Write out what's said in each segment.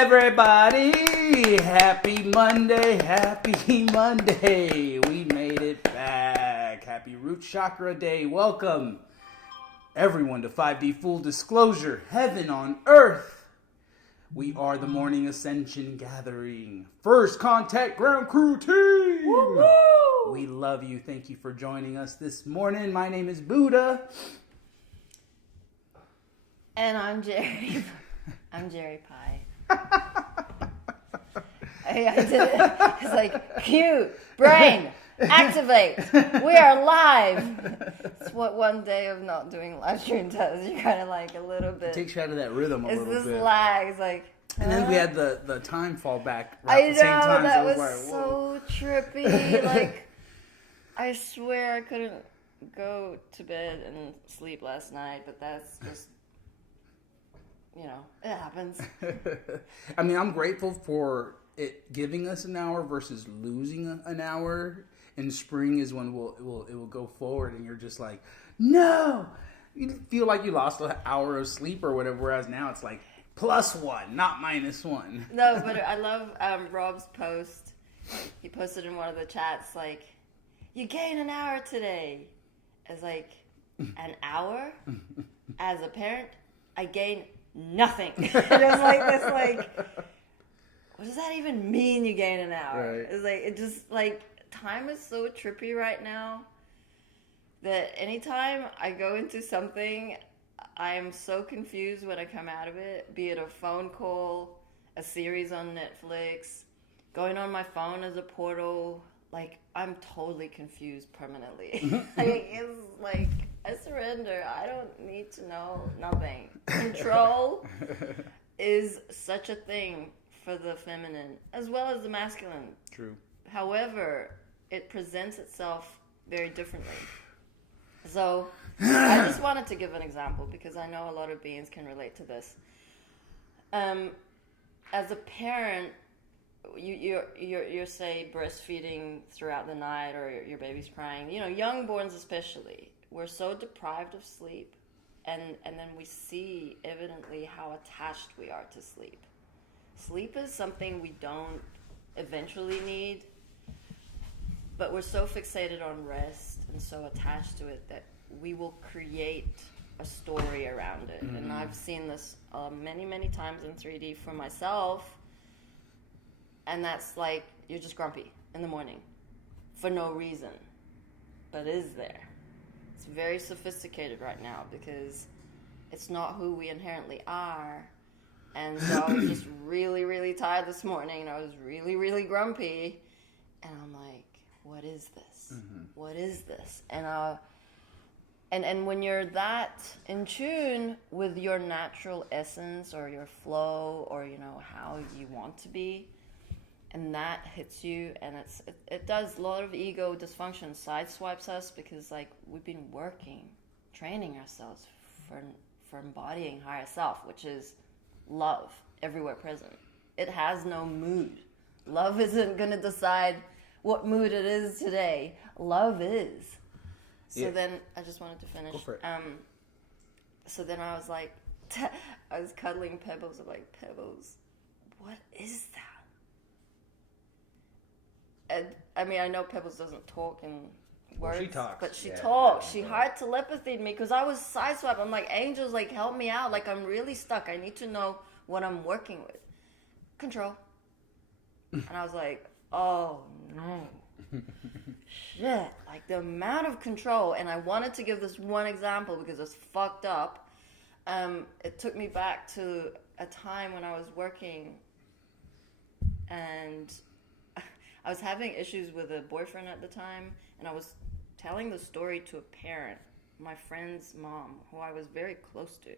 everybody! Happy Monday, happy Monday! We made it back. Happy Root Chakra Day. Welcome, everyone, to 5D Full Disclosure, Heaven on Earth. We are the Morning Ascension Gathering. First Contact Ground Crew Team! Woo-hoo! We love you. Thank you for joining us this morning. My name is Buddha. And I'm Jeri. I'm Jeri Pie. I did it. It's like, cue, brain, activate. We are live. It's what one day of not doing live stream does. You're kind of like a little bit. It takes you out of that rhythm a little bit. It's this lag. It's like. And then we had the time fall back right at the same time. That so was like, so trippy. Like, I swear I couldn't go to bed and sleep last night, but that's just. You know, it happens. I mean, I'm grateful for it giving us an hour versus losing an hour. In spring is when it will go forward, and you're just like, no. You feel like you lost an hour of sleep or whatever. Whereas now it's like +1, not -1. No, but I love Rob's post. He posted in one of the chats like, "You gained an hour today." It's like, an hour as a parent, I gain nothing. It was like this, like, what does that even mean? You gain an hour? Right. It's like, it just like time is so trippy right now that anytime I go into something, I am so confused when I come out of it. Be it a phone call, a series on Netflix, going on my phone as a portal. Like, I'm totally confused permanently. Like, it's like, I surrender. I don't need to know nothing. Control is such a thing for the feminine as well as the masculine. True. However, it presents itself very differently. So, I just wanted to give an example because I know a lot of beings can relate to this. As a parent, you're say breastfeeding throughout the night, or your baby's crying. You know, youngborns especially, we're so deprived of sleep, and then we see evidently how attached we are to sleep. Sleep is something we don't eventually need, but we're so fixated on rest and so attached to it that we will create a story around it. Mm-hmm. And I've seen this many times in 3D for myself. And that's like, you're just grumpy in the morning for no reason. But is there? It's very sophisticated right now because it's not who we inherently are. And so I was just really tired this morning, and I was really grumpy. And I'm like, what is this? Mm-hmm. What is this? And when you're that in tune with your natural essence or your flow or, you know, how you want to be, and that hits you, and it does a lot of ego dysfunction, sideswipes us because, like, we've been working, training ourselves for embodying higher self, which is love, everywhere present. It has no mood. Love isn't going to decide what mood it is today. Love is. So then, I just wanted to finish. Go for it. So then I was like, I was cuddling Pebbles. I'm like, Pebbles, what is that? And, I mean, I know Pebbles doesn't talk in words, she talks. But she talks. She hard telepathied me because I was sideswiped. I'm like, angels, like, help me out. Like, I'm really stuck. I need to know what I'm working with. Control. And I was like, oh, no. Shit. Like, the amount of control. And I wanted to give this one example because it's fucked up. It took me back to a time when I was working and I was having issues with a boyfriend at the time, and I was telling the story to a parent, my friend's mom, who I was very close to.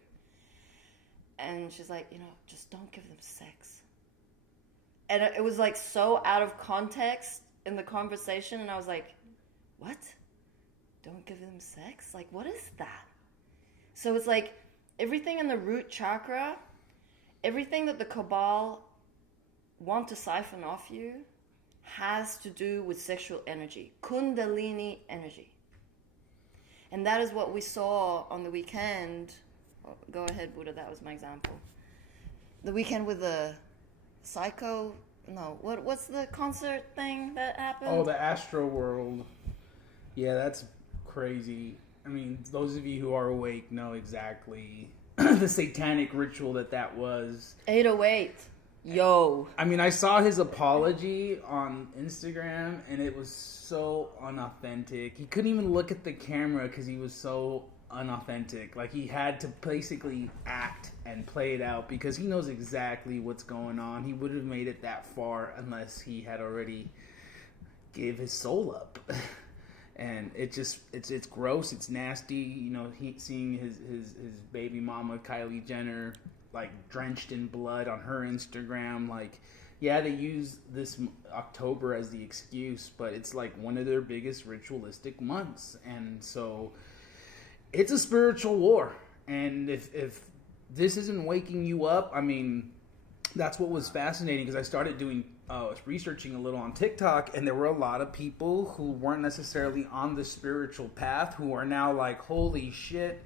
And she's like, you know, just don't give them sex. And it was like so out of context in the conversation, and I was like, what? Don't give them sex? Like, what is that? So it's like everything in the root chakra, everything that the Cabal want to siphon off you, has to do with sexual energy, Kundalini energy. And that is what we saw on the weekend. Oh, go ahead, Buddha, that was my example. The weekend with the Psycho. No, what's the concert thing that happened? Oh, the Astro World. Yeah, that's crazy. I mean, those of you who are awake know exactly the satanic ritual that was. 808. Yo. I mean, I saw his apology on Instagram, and it was so unauthentic. He couldn't even look at the camera because he was so unauthentic. Like, he had to basically act and play it out because he knows exactly what's going on. He would have made it that far unless he had already gave his soul up. And it's gross, it's nasty. You know, seeing his baby mama Kylie Jenner like drenched in blood on her Instagram. Like, yeah, they use this October as the excuse, but it's like one of their biggest ritualistic months, and so it's a spiritual war. And if this isn't waking you up, I mean, that's what was fascinating, because I started researching a little on TikTok, and there were a lot of people who weren't necessarily on the spiritual path who are now like, holy shit,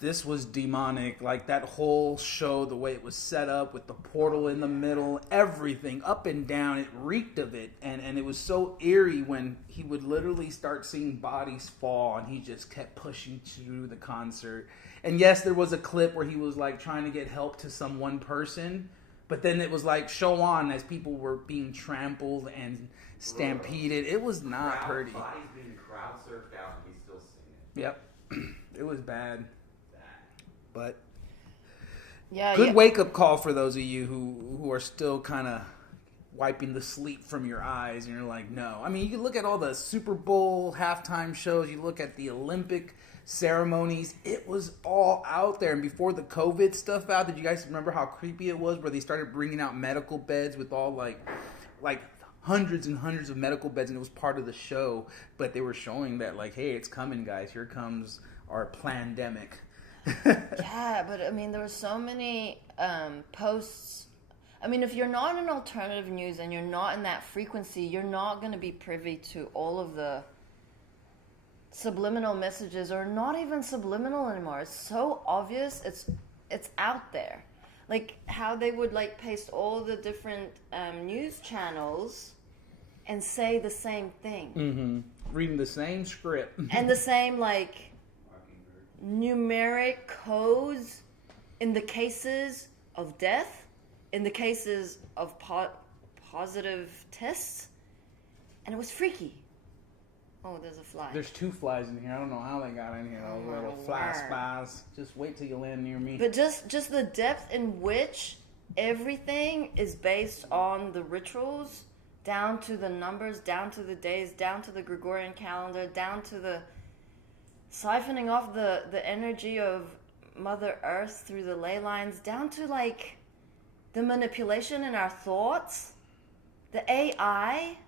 this was demonic. Like, that whole show, the way it was set up with the portal in the middle, everything up and down, it reeked of it. And it was so eerie when he would literally start seeing bodies fall, and he just kept pushing through the concert. And yes, there was a clip where he was like trying to get help to some one person, but then it was like show on as people were being trampled and stampeded. It was not pretty. Bodies being crowd surfed out, and he's still singing. Yep. It was bad. But Yeah. good wake-up call for those of you who are still kind of wiping the sleep from your eyes, and you're like, no. I mean, you look at all the Super Bowl halftime shows, you look at the Olympic ceremonies, it was all out there. And before the COVID stuff out, did you guys remember how creepy it was, where they started bringing out medical beds with all like hundreds and hundreds of medical beds, and it was part of the show, but they were showing that like, hey, it's coming, guys, here comes our plandemic. Yeah, but I mean, there were so many posts. I mean, if you're not in alternative news and you're not in that frequency, you're not going to be privy to all of the subliminal messages, or not even subliminal anymore. It's so obvious. It's out there. Like how they would like paste all the different news channels and say the same thing. Mm-hmm. Reading the same script. And the same like numeric codes in the cases of death, in the cases of positive tests, and it was freaky. Oh, there's a fly. There's 2 flies in here. I don't know how they got in here. Those little fly spies. Just wait till you land near me. But just the depth in which everything is based on the rituals, down to the numbers, down to the days, down to the Gregorian calendar, down to the siphoning off the energy of Mother Earth through the ley lines, down to like the manipulation in our thoughts, the AI.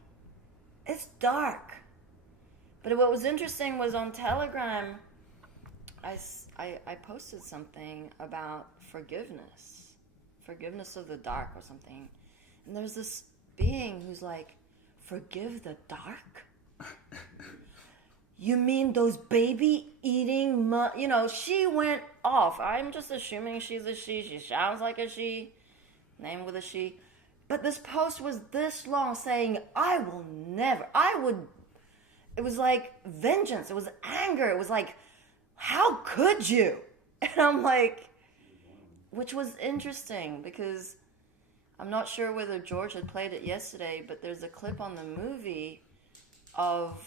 It's dark. But what was interesting was on Telegram, I posted something about forgiveness of the dark or something. And there's this being who's like, forgive the dark? You mean those baby eating, she went off. I'm just assuming she's a she. She sounds like a she. Name with a she. But this post was this long saying, it was like vengeance. It was anger. It was like, how could you? And I'm like, which was interesting because I'm not sure whether George had played it yesterday, but there's a clip on the movie of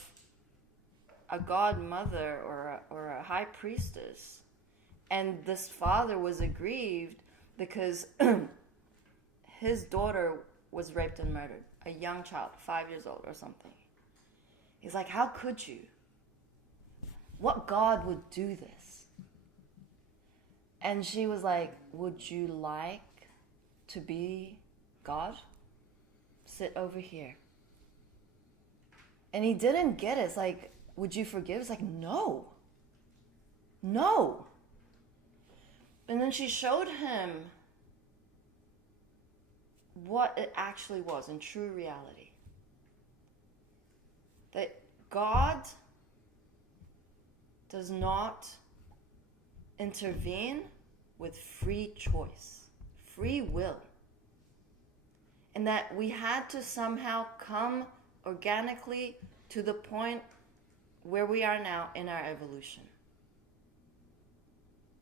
a godmother or a high priestess, and this father was aggrieved because his daughter was raped and murdered, a young child, 5 years old or something. He's like, how could you? What God would do this? And she was like, would you like to be God? Sit over here. And he didn't get it. It's like, would you forgive? It's like, no. No. And then she showed him what it actually was in true reality. That God does not intervene with free choice, free will. and that we had to somehow come organically to the point where we are now in our evolution,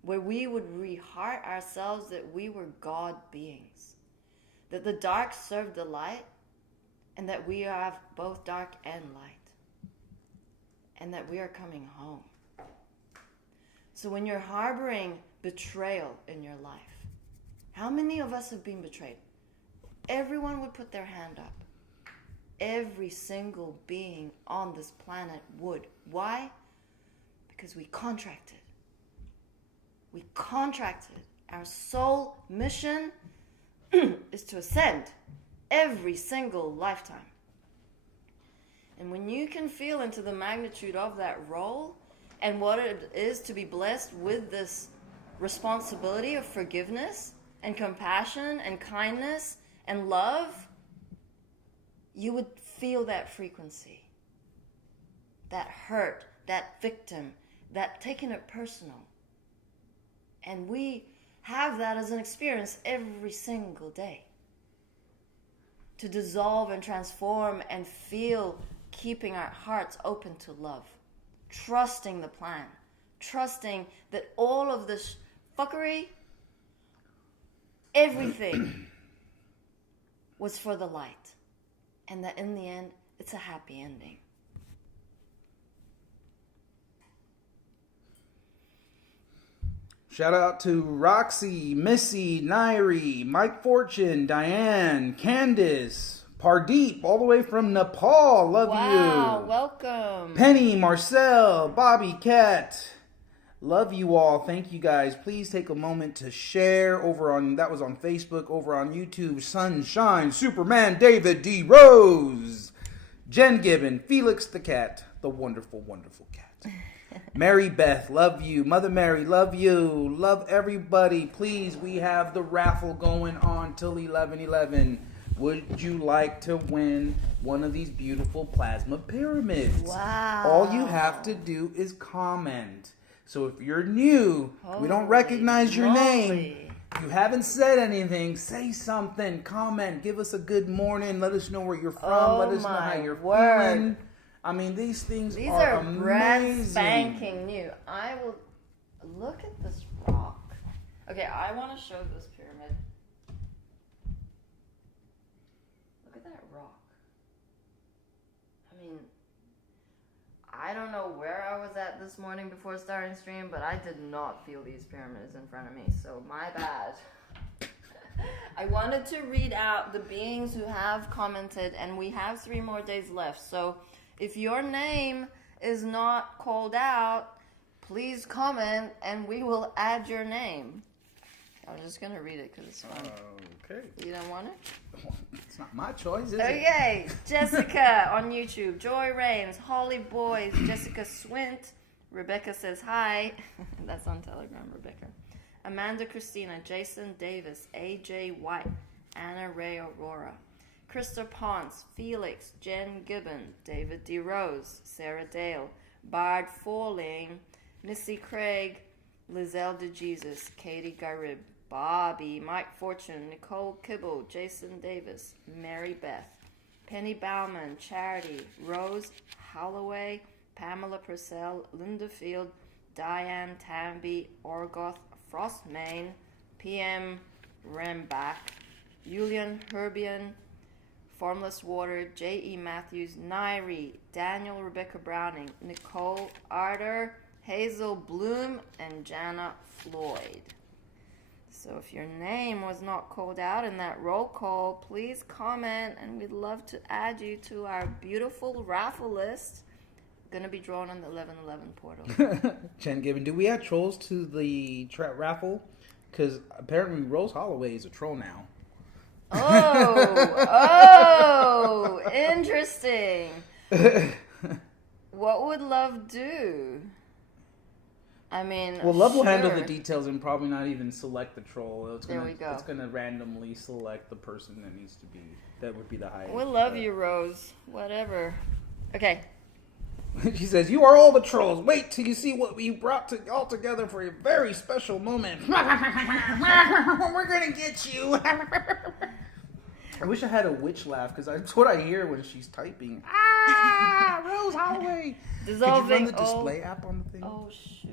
where we would re-heart ourselves that we were God beings, that the dark served the light, and that we have both dark and light, and that we are coming home. So when you're harboring betrayal in your life, how many of us have been betrayed? Everyone would put their hand up. Every single being on this planet would. Why? Because we contracted. We contracted. Our sole mission is to ascend every single lifetime. And when you can feel into the magnitude of that role and what it is to be blessed with this responsibility of forgiveness and compassion and kindness and love, you would feel that frequency, that hurt, that victim, that taking it personal. And we have that as an experience every single day. To dissolve and transform and feel keeping our hearts open to love. Trusting the plan. Trusting that all of this fuckery, everything was for the light. And that in the end, it's a happy ending. Shout out to Roxy, Missy, Nairi, Mike Fortune, Diane, Candace, Pardeep, all the way from Nepal. Love you. Wow, welcome. Penny, Marcel, Bobby, Cat. Love you all. Thank you guys. Please take a moment to share that was on Facebook, over on YouTube. Sunshine, Superman, David D. Rose, Jen Gibbon, Felix the cat, the wonderful, wonderful cat. Mary Beth, love you. Mother Mary, love you. Love everybody. Please, we have the raffle going on till 11/11. Would you like to win one of these beautiful plasma pyramids? Wow. All you have to do is comment. So if you're new, we don't recognize your name, you haven't said anything, say something, comment, give us a good morning, let us know where you're from, let us know how you're feeling. I mean, these things are amazing. Brand spanking new. I will look at this rock. Okay, I want to show this pyramid. Look at that rock. I mean, I don't know where I was at this morning before starting stream, but I did not feel these pyramids in front of me, so my bad. I wanted to read out the beings who have commented, and we have 3 more days left. So if your name is not called out, please comment, and we will add your name. I'm just going to read it because it's fun. Okay. You don't want it? It's not my choice, is it? Okay. Jessica on YouTube. Joy Rains. Holly Boys. Jessica Swint. Rebecca says hi. That's on Telegram, Rebecca. Amanda Christina. Jason Davis. AJ White. Anna Ray Aurora. Krista Ponce. Felix. Jen Gibbon. David D. Rose. Sarah Dale. Bard Falling. Missy Craig. Lizelle DeJesus. Katie Garib. Bobby, Mike Fortune, Nicole Kibble, Jason Davis, Mary Beth, Penny Bauman, Charity, Rose Holloway, Pamela Purcell, Linda Field, Diane Tamby, Orgoth Frostmain, PM Rembach, Julian Herbian, Formless Water, J.E. Matthews, Nairi, Daniel Rebecca Browning, Nicole Arter, Hazel Bloom, and Jana Floyd. So if your name was not called out in that roll call, please comment, and we'd love to add you to our beautiful raffle list. Going to be drawn on the 11/11 portal. Chen Gibbon, do we add trolls to the raffle? Because apparently Rose Holloway is a troll now. Oh, interesting. What would love do? I mean, well, Love will handle the details and probably not even select the troll. There we go. It's going to randomly select the person that needs to be, that would be the highest. We love you, Rose. Whatever. Okay. She says, you are all the trolls. Wait till you see what we brought all together for a very special moment. We're going to get you. I wish I had a witch laugh because that's what I hear when she's typing. Ah, Rose Holloway. Dissolving. Could you run the display app on the thing? Oh shoot!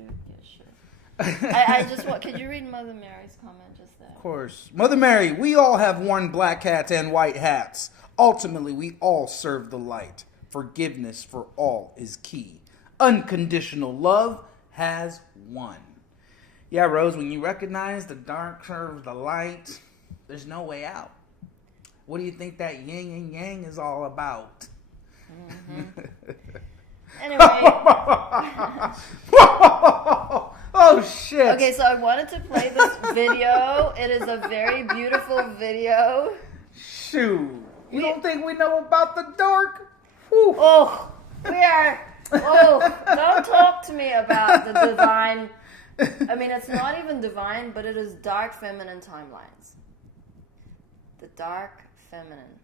Yeah, sure. I just want. Could you read Mother Mary's comment just there? Of course. Mother Mary, we all have worn black hats and white hats. Ultimately, we all serve the light. Forgiveness for all is key. Unconditional love has won. Yeah, Rose, when you recognize the dark serves the light, there's no way out. What do you think that yin and yang is all about? Mm-hmm. Anyway. Oh, shit. Okay, so I wanted to play this video. It is a very beautiful video. Shoot. You don't think we know about the dark? Whew. Oh, we are. Oh, don't talk to me about the divine. I mean, it's not even divine, but it is dark feminine timelines. The dark feminine.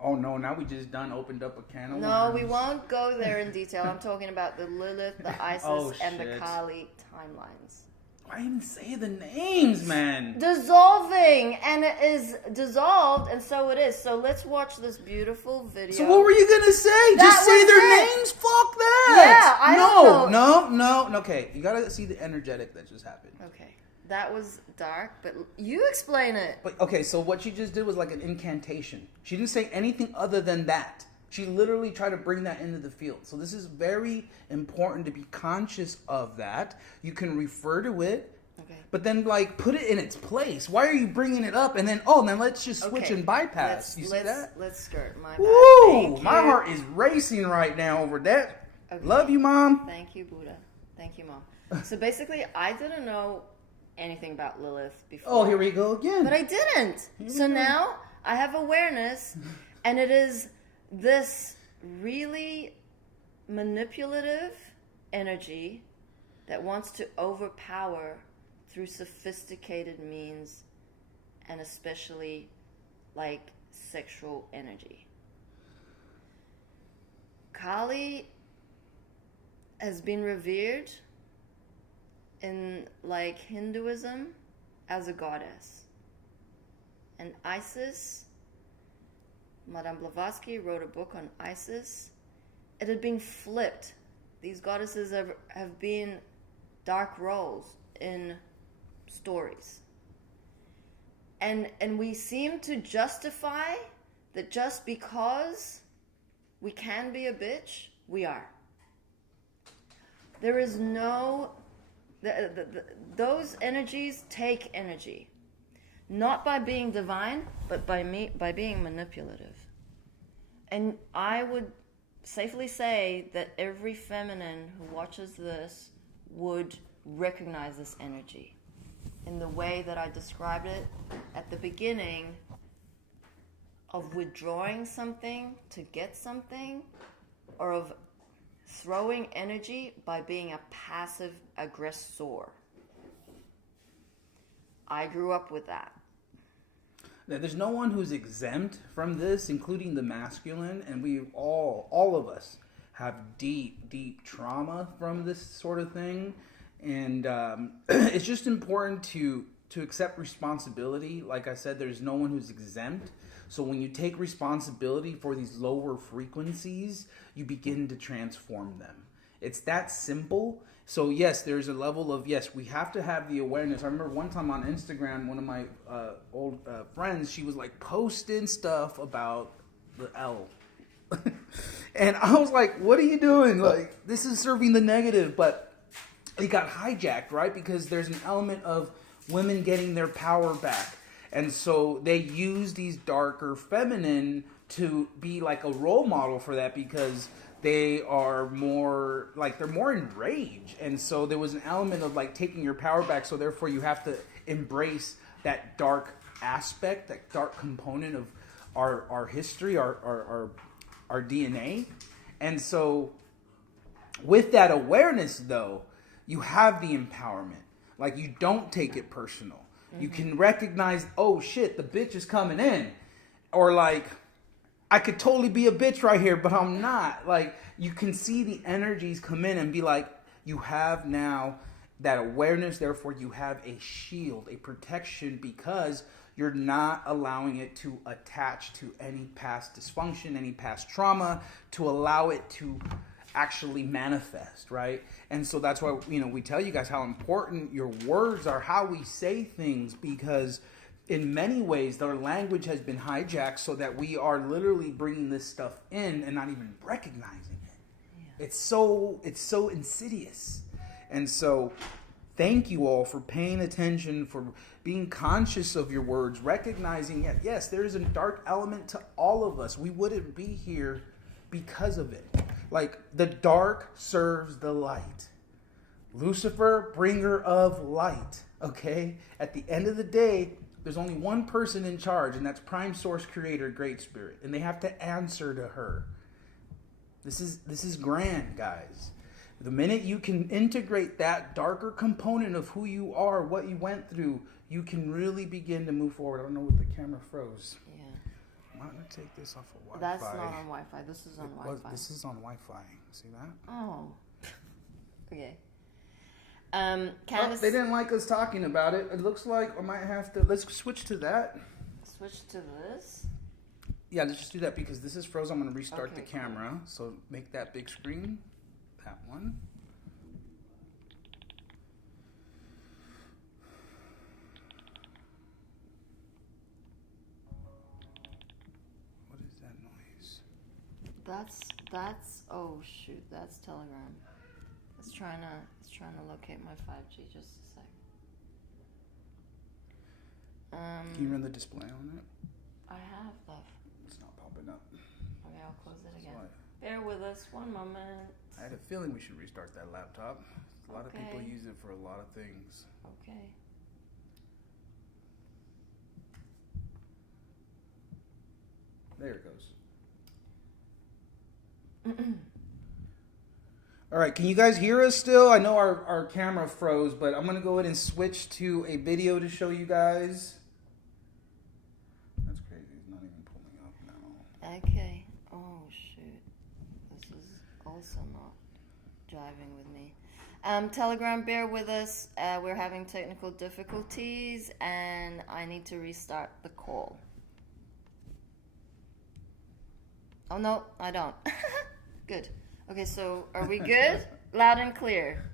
Oh no, now we just opened up a can of No, worms. we won't go there in detail. I'm talking about the Lilith, the Isis, and the Kali timelines. Why even say the names, man? Dissolving, and it is dissolved, and so it is. So let's watch this beautiful video. So what were you gonna say? Just say their names? Fuck that! Yeah, I don't know. No. Okay, you gotta see the energetic that just happened. Okay, that was dark, but you explain it. But okay, so what she just did was like an incantation. She didn't say anything other than that. She literally tried to bring that into the field. So this is very important to be conscious of that. You can refer to it, but then like put it in its place. Why are you bringing it up and then let's just switch and bypass? You see that? Let's skirt. My bad. Woo! My heart is racing right now over that. Okay. Love you, Mom. Thank you, Buddha. Thank you, Mom. So basically, I didn't know anything about Lilith before. Oh, here we go again. But I didn't. So now I have awareness, and it is this really manipulative energy that wants to overpower through sophisticated means, and especially like sexual energy. Kali has been revered in like Hinduism as a goddess. And Isis, Madame Blavatsky wrote a book on Isis. It had been flipped. These goddesses have been dark roles in stories. And we seem to justify that just because we can be a bitch, we are. There is no... those energies take energy. Not by being divine, but by being manipulative. And I would safely say that every feminine who watches this would recognize this energy in the way that I described it at the beginning of withdrawing something to get something, or of throwing energy by being a passive aggressor. I grew up with that. There's no one who's exempt from this, including the masculine, and we all of us have deep trauma from this sort of thing, and it's just important to accept responsibility. Like I said, there's no one who's exempt. So when you take responsibility for these lower frequencies, you begin to transform them. It's that simple. So yes, there's a level of, yes, we have to have the awareness. I remember one time on Instagram, one of my old friends, she was like posting stuff about the L. And I was like, what are you doing? Like, this is serving the negative. But it got hijacked, right? Because there's an element of women getting their power back. And so they use these darker feminine to be like a role model for that, because they are more like, they're more enraged. And so there was an element of like taking your power back. So therefore you have to embrace that dark aspect, that dark component of our history, our DNA. And so with that awareness though, you have the empowerment. Like, you don't take it personal. You can recognize, oh shit, the bitch is coming in. Or like, I could totally be a bitch right here, but I'm not. Like, you can see the energies come in and be like, you have now that awareness, therefore you have a shield, a protection, because you're not allowing it to attach to any past dysfunction, any past trauma, to allow it to actually manifest, right? And so that's why, we tell you guys how important your words are, how we say things, because in many ways our language has been hijacked so that we are literally bringing this stuff in and not even recognizing it. Yeah. It's so insidious. And so thank you all for paying attention, for being conscious of your words, recognizing that, yes, there is a dark element to all of us. We wouldn't be here because of it. Like, the dark serves the light. Lucifer, bringer of light. Okay? At the end of the day, there's only one person in charge, and that's Prime Source Creator, Great Spirit. And they have to answer to her. This is grand, guys. The minute you can integrate that darker component of who you are, what you went through, you can really begin to move forward. I don't know what the camera froze. Yeah. I'm going to take this off of Wi-Fi. That's not on Wi-Fi. This is on Wi-Fi. This is on Wi-Fi. See that? Oh. Okay. Candace, they didn't like us talking about it. It looks like I might have to. Let's switch to that. Switch to this? Yeah, let's just do that because this is frozen. I'm going to restart the camera. Cool. So make that big screen. That one. What is that noise? That's oh shoot, that's Telegram. It's trying to locate my 5G. Just a sec. Can you run the display on it? I have that. It's not popping up. Okay, I'll close it again. Bear with us one moment. I had a feeling we should restart that laptop. A lot of people use it for a lot of things. Okay. There it goes. All right, can you guys hear us still? I know our camera froze, but I'm going to go ahead and switch to a video to show you guys. That's crazy. It's not even pulling up now. Okay. Oh, shoot. This is also not driving with me. Telegram, bear with us. We're having technical difficulties, and I need to restart the call. Oh, no, I don't. Good. Okay, so are we good? Loud and clear,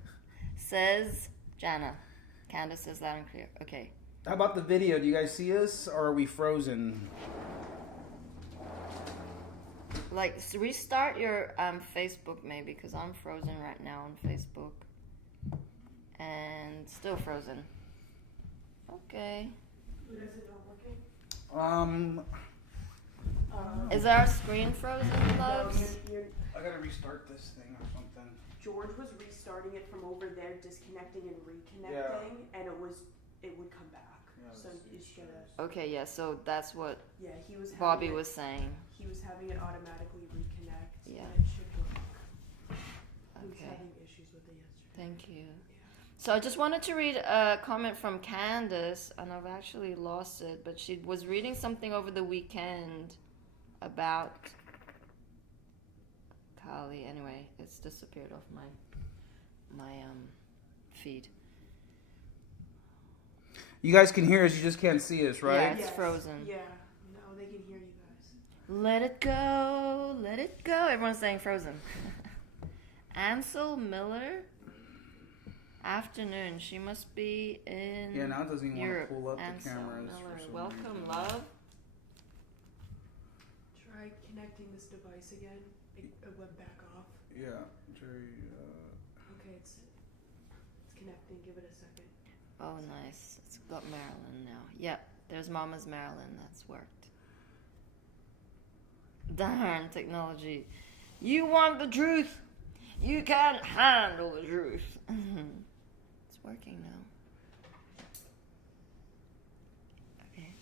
says Jana. Candace says loud and clear. Okay. How about the video? Do you guys see us, or are we frozen? Like, restart your Facebook maybe, because I'm frozen right now on Facebook. And still frozen. Okay. Is it not working? Is our screen frozen, loves? I gotta restart this thing or something. George was restarting it from over there, disconnecting and reconnecting, and it would come back. Yeah, so you just gotta. Okay, yeah. So that's what. Yeah, he was. Bobby was saying. He was having it automatically reconnect. Yeah. And it should work. He was having issues with it yesterday. Thank you. Yeah. So I just wanted to read a comment from Candace, and I've actually lost it, but she was reading something over the weekend about Kali. Anyway, it's disappeared off my feed. You guys can hear us, you just can't see us, right? Yeah, it's frozen. Yeah, no, they can hear you guys. Let it go, let it go. Everyone's saying frozen. Ansel Miller, afternoon. She must be in Yeah, now it doesn't even Europe. want to pull up Ansel the cameras. Miller. Welcome, love. Try connecting this device again. It went back off. Yeah, Jerry. Okay, it's connecting. Give it a second. Oh, nice. It's got Marilyn now. Yep, there's Mama's Marilyn. That's worked. Darn technology. You want the truth. You can't handle the truth. It's working now. Okay.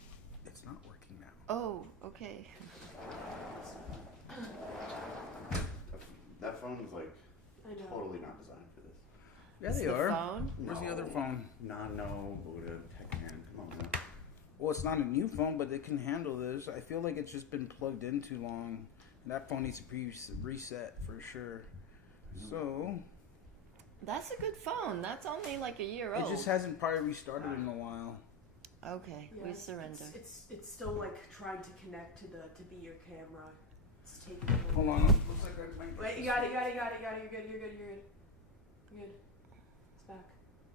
It's not working now. Oh, okay. That phone is like I know. totally not designed for this. Yeah, Is they the are. phone? Where's the No. other phone? Nano, Buddha, Techman. Come on, man. Well, it's not a new phone, but it can handle this. I feel like it's just been plugged in too long. And that phone needs to be reset for sure. So That's a good phone. That's only like a year old. it just hasn't probably restarted in a while. Okay, we surrender. It's still like trying to connect to be your camera. It's taking. Hold on. Looks like I might. Wait, you got it. You're good. It's back.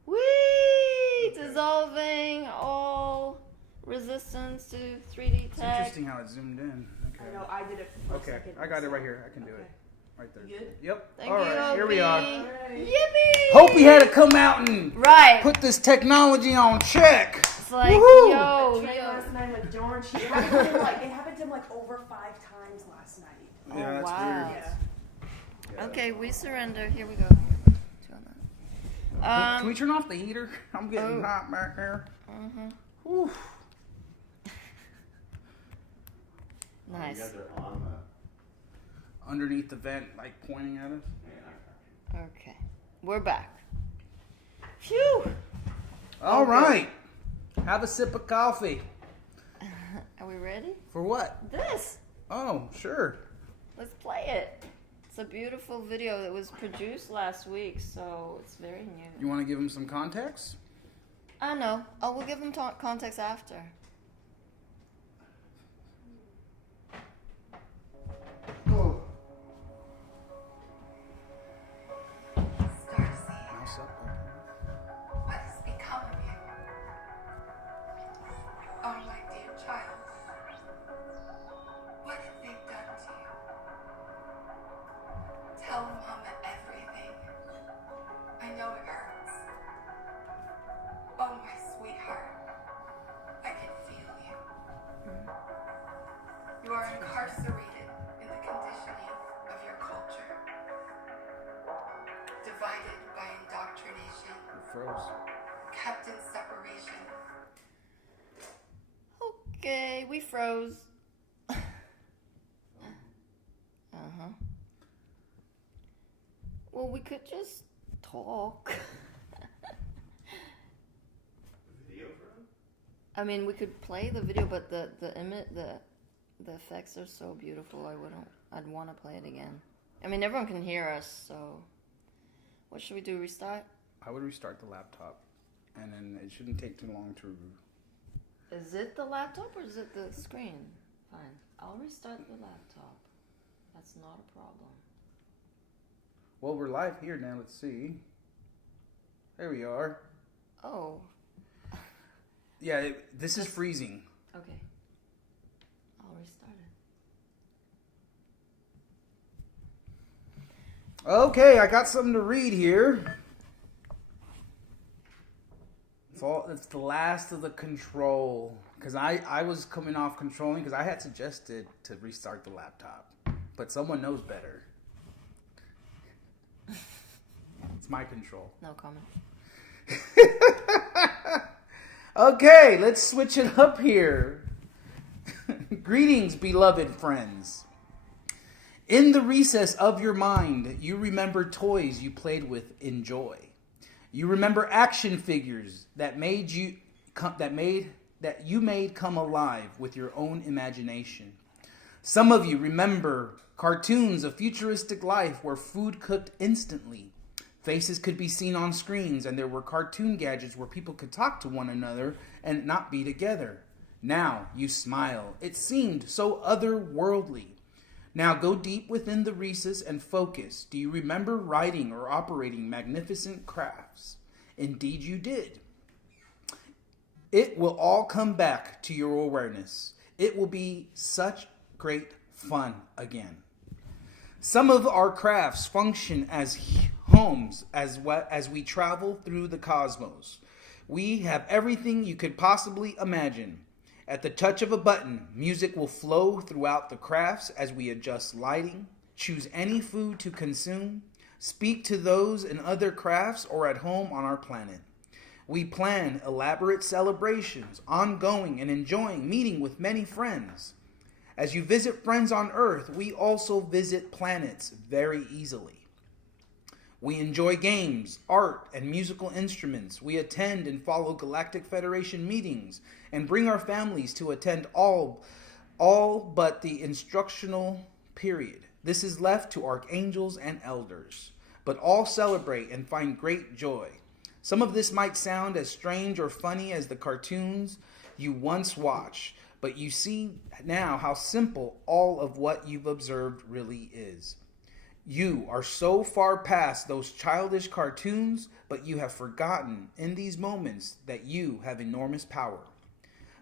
Whee! Dissolving all resistance to 3D It's tech. interesting how it zoomed in. Okay. I know. I did it for a Okay, second. I got it right here. I can do Okay. it. Right there. You good? Yep. Thank All you, right, here we are. Opie. Alright. Yippee! Hope he had to come out and Right. put this technology on check. It's like, Woohoo! yo, Train yo. last night with George. It happened to him like over 5 times last night. Oh, Yeah, that's wow. weird. Yeah. Okay, we surrender. Here we go. Can we turn off the heater? I'm getting Oh. hot back there. Mm-hmm. Whew. Nice. You guys are on the. Underneath the vent, like pointing at us. Okay, we're back. Phew. All Okay. right. Have a sip of coffee. Are we ready? For what? This. Oh, sure. Let's play it. It's a beautiful video that was produced last week, so it's very new. You want to give him some context? I know. Oh, we'll give them context after. Mouse up. What has become of you? Oh, my dear child. What have they done to you? Tell Mama everything. I know it hurts. Oh, my sweetheart. I can feel you. You are incarcerated in the conditioning of your culture. Divided by indoctrination. Froze. Kept in separation. Okay, we froze. Well, we could just talk. Video for him? I mean, we could play the video, but the effects are so beautiful. I'd want to play it again. I mean, everyone can hear us, so what should we do? Restart? I would restart the laptop, and then it shouldn't take too long to. Is it the laptop or is it the screen? Fine, I'll restart the laptop. That's not a problem. Well, we're live here now. Let's see. There we are. Oh, Yeah, this is freezing. okay. I'll restart it. Okay, I got something to read here. It's the last of the control. Because I was coming off controlling because I had suggested to restart the laptop. But someone knows better. It's my control. No comment. Okay, let's switch it up here. Greetings, beloved friends. In the recess of your mind, you remember toys you played with in joy. You remember action figures that you made come alive with your own imagination. Some of you remember cartoons of futuristic life where food cooked instantly. Faces could be seen on screens, and there were cartoon gadgets where people could talk to one another and not be together. Now you smile. It seemed so otherworldly. Now go deep within the recess and focus. Do you remember writing or operating magnificent crafts? Indeed you did. It will all come back to your awareness. It will be such great fun again. Some of our crafts function as homes as we travel through the cosmos. We have everything you could possibly imagine. At the touch of a button, music will flow throughout the crafts as we adjust lighting, choose any food to consume, speak to those in other crafts or at home on our planet. We plan elaborate celebrations, ongoing and enjoying meeting with many friends. As you visit friends on Earth, we also visit planets very easily. We enjoy games, art, and musical instruments. We attend and follow Galactic Federation meetings and bring our families to attend all but the instructional period. This is left to archangels and elders, but all celebrate and find great joy. Some of this might sound as strange or funny as the cartoons you once watched, but you see now how simple all of what you've observed really is. You are so far past those childish cartoons, but you have forgotten in these moments that you have enormous power.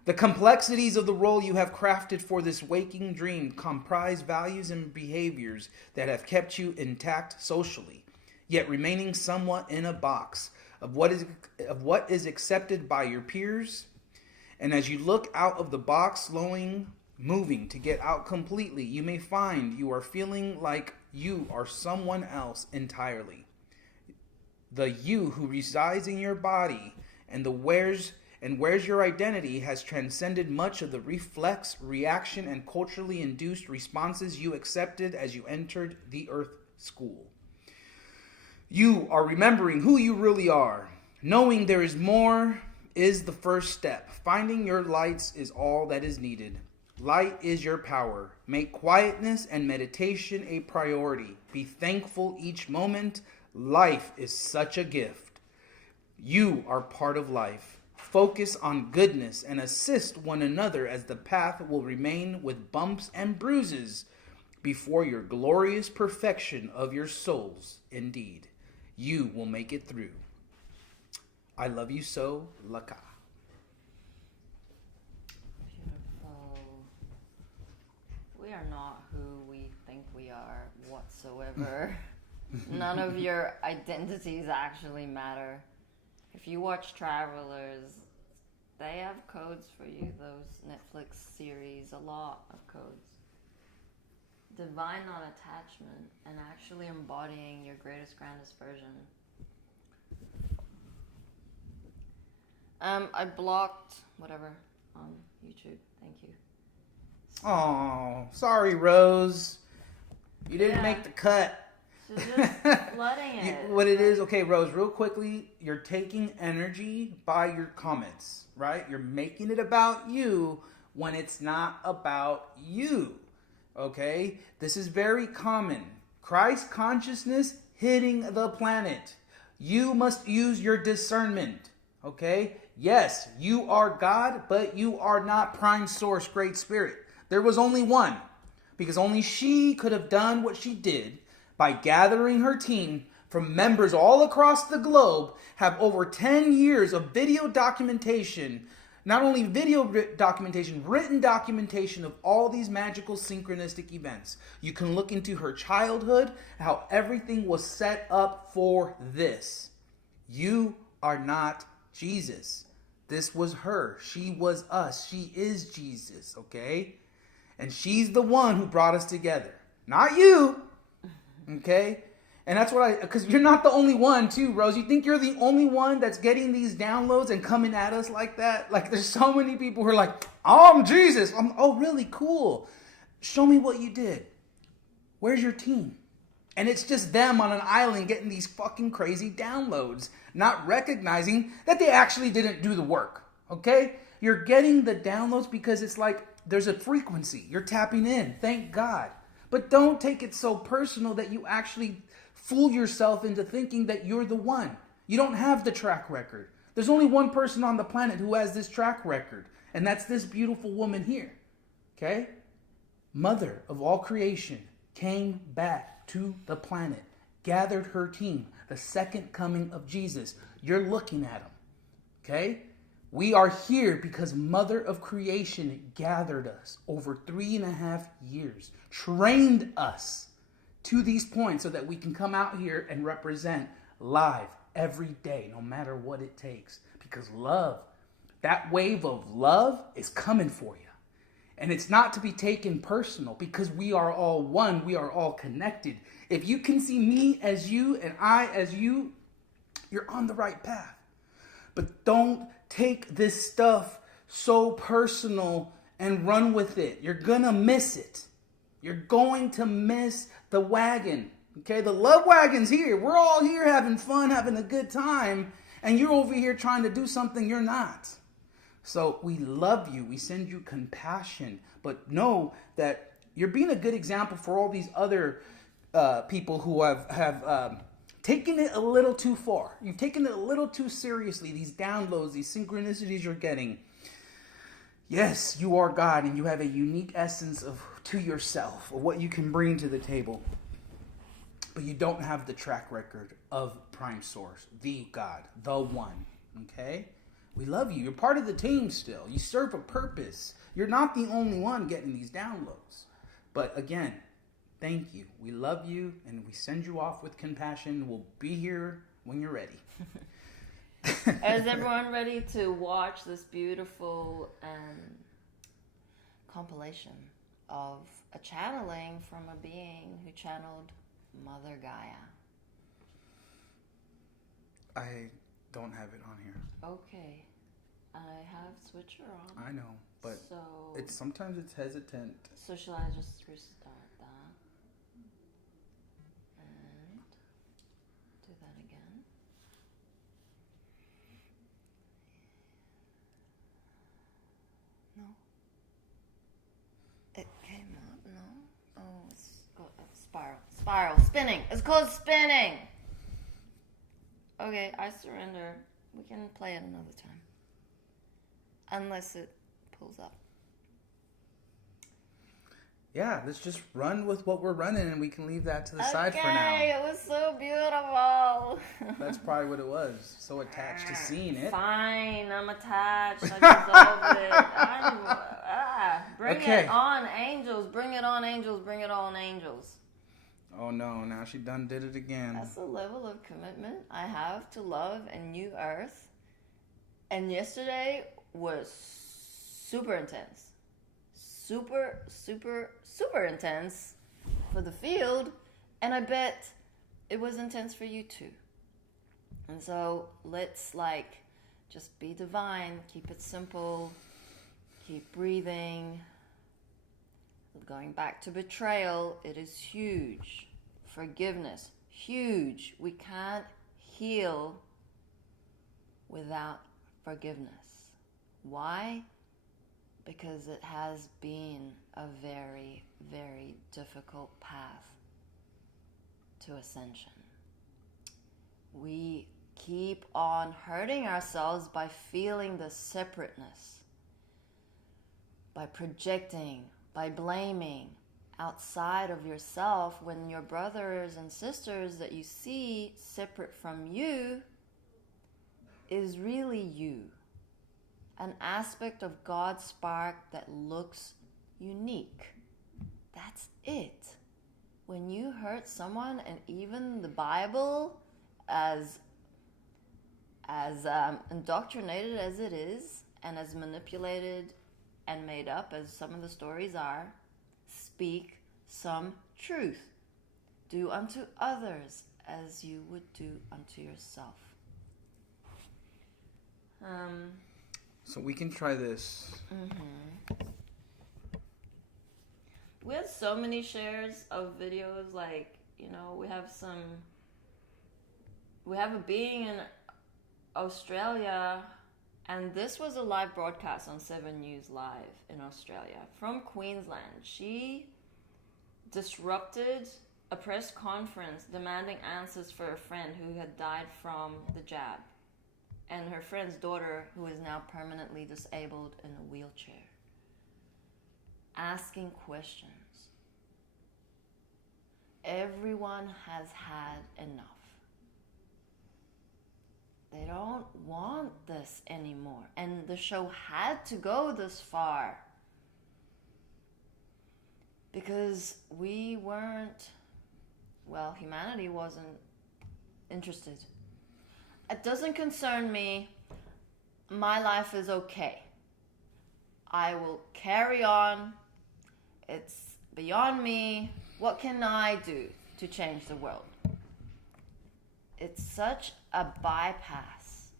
The complexities of the role you have crafted for this waking dream comprise values and behaviors that have kept you intact socially, yet remaining somewhat in a box of what is accepted by your peers. And as you look out of the box, moving to get out completely, you may find you are feeling like you are someone else entirely. The you who resides in your body and where's your identity has transcended much of the reflex, reaction, and culturally induced responses you accepted as you entered the Earth School. You are remembering who you really are. Knowing there is more is the first step. Finding your lights is all that is needed. Light is your power. Make quietness and meditation a priority. Be thankful each moment. Life is such a gift. You are part of life. Focus on goodness and assist one another as the path will remain with bumps and bruises before your glorious perfection of your souls. Indeed, you will make it through. I love you so, Laka. Beautiful. We are not who we think we are whatsoever. None of your identities actually matter. If you watch Travelers, they have codes for you, those Netflix series, a lot of codes. Divine non-attachment and actually embodying your greatest, grandest version. I blocked whatever on YouTube. Thank you. Oh, sorry, Rose. You didn't make the cut. She's just flooding it. What it is, okay, Rose, real quickly, you're taking energy by your comments, right? You're making it about you when it's not about you, okay? This is very common. Christ consciousness hitting the planet. You must use your discernment, okay? Yes, you are God, but you are not prime source, great spirit. There was only one, because only she could have done what she did by gathering her team from members all across the globe, have over 10 years of video documentation, not only video documentation, written documentation of all these magical synchronistic events. You can look into her childhood, how everything was set up for this. You are not Jesus. This was her. She was us. She is Jesus, okay? And she's the one who brought us together. Not you. Okay? And that's what because you're not the only one too, Rose. You think you're the only one that's getting these downloads and coming at us like that? Like there's so many people who are like, I'm Jesus. Oh, really? Cool. Show me what you did. Where's your team? And it's just them on an island getting these fucking crazy downloads, not recognizing that they actually didn't do the work. Okay? You're getting the downloads because it's like there's a frequency. You're tapping in. Thank God. But don't take it so personal that you actually fool yourself into thinking that you're the one. You don't have the track record. There's only one person on the planet who has this track record, and that's this beautiful woman here. Okay? Mother of all creation came back to the planet, gathered her team, the second coming of Jesus. You're looking at him. Okay? We are here because Mother of Creation gathered us over 3.5 years, trained us to these points so that we can come out here and represent live every day, no matter what it takes. Because love, that wave of love is coming for you. And it's not to be taken personal because we are all one. We are all connected. If you can see me as you and I as you, you're on the right path. But don't take this stuff so personal and run with it. You're going to miss it. You're going to miss the wagon. Okay, the love wagon's here. We're all here having fun, having a good time. And you're over here trying to do something you're not. So we love you. We send you compassion. But know that you're being a good example for all these other people who have taken it a little too far. You've taken it a little too seriously. These downloads, these synchronicities you're getting. Yes, you are God, and you have a unique essence to yourself, of what you can bring to the table. But you don't have the track record of Prime Source, the God, the one. Okay? We love you. You're part of the team still. You serve a purpose. You're not the only one getting these downloads. But again, thank you. We love you, and we send you off with compassion. We'll be here when you're ready. Is everyone ready to watch this beautiful compilation of a channeling from a being who channeled Mother Gaia? I don't have it on here. Okay. I have Switcher on. I know, but so, sometimes it's hesitant. So shall I just restart that? And do that again. No. It came up, no? Oh, it's spiral. Spiral. Spinning. It's called spinning. Okay, I surrender. We can play it another time. Unless it pulls up. Yeah, let's just run with what we're running, and we can leave that to the side for now. Okay, it was so beautiful. That's probably what it was. So attached to seeing it. Fine, I'm attached. I dissolved it. Bring Okay. it on, angels. Bring it on, angels. Bring it on, angels. Oh no, now she done did it again. That's the level of commitment I have to love and new earth. And yesterday was super intense. Super, super, super intense for the field. And I bet it was intense for you too. And so let's just be divine. Keep it simple. Keep breathing. Going back to betrayal, it is huge. Forgiveness, huge. We can't heal without forgiveness. Why? Because it has been a very, very difficult path to ascension. We keep on hurting ourselves by feeling the separateness, by projecting, by blaming outside of yourself, when your brothers and sisters that you see separate from you is really you. An aspect of God's spark that looks unique. That's it. When you hurt someone, and even the Bible, as indoctrinated as it is, and as manipulated and made up as some of the stories are, speak some truth. Do unto others as you would do unto yourself. So we can try this. We had so many shares of videos, we have a being in Australia, and this was a live broadcast on 7 News Live in Australia from Queensland. She disrupted a press conference demanding answers for a friend who had died from the jab, and her friend's daughter, who is now permanently disabled in a wheelchair. Asking questions. Everyone has had enough. They don't want this anymore. And the show had to go this far. Because humanity wasn't interested. It doesn't concern me. My life is okay. I will carry on. It's beyond me. What can I do to change the world? It's such a bypass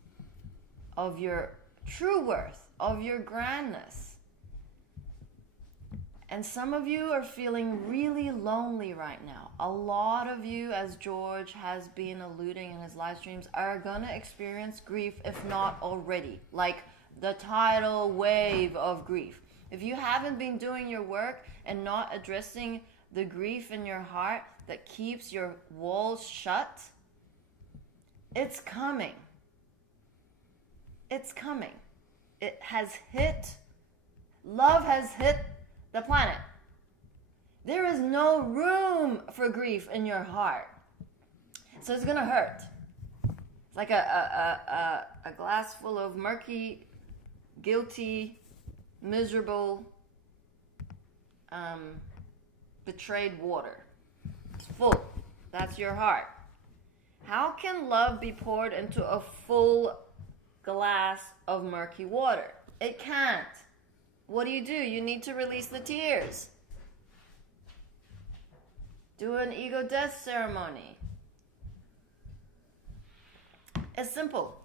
of your true worth, of your grandness. And some of you are feeling really lonely right now. A lot of you, as George has been alluding in his live streams, are going to experience grief, if not already. Like the tidal wave of grief. If you haven't been doing your work and not addressing the grief in your heart that keeps your walls shut, it's coming. It's coming. It has hit Love has hit the planet. There is no room for grief in your heart. So it's going to hurt. It's like a glass full of murky, guilty, miserable, betrayed water. It's full. That's your heart. How can love be poured into a full glass of murky water? It can't. What do? You need to release the tears. Do an ego death ceremony. It's simple.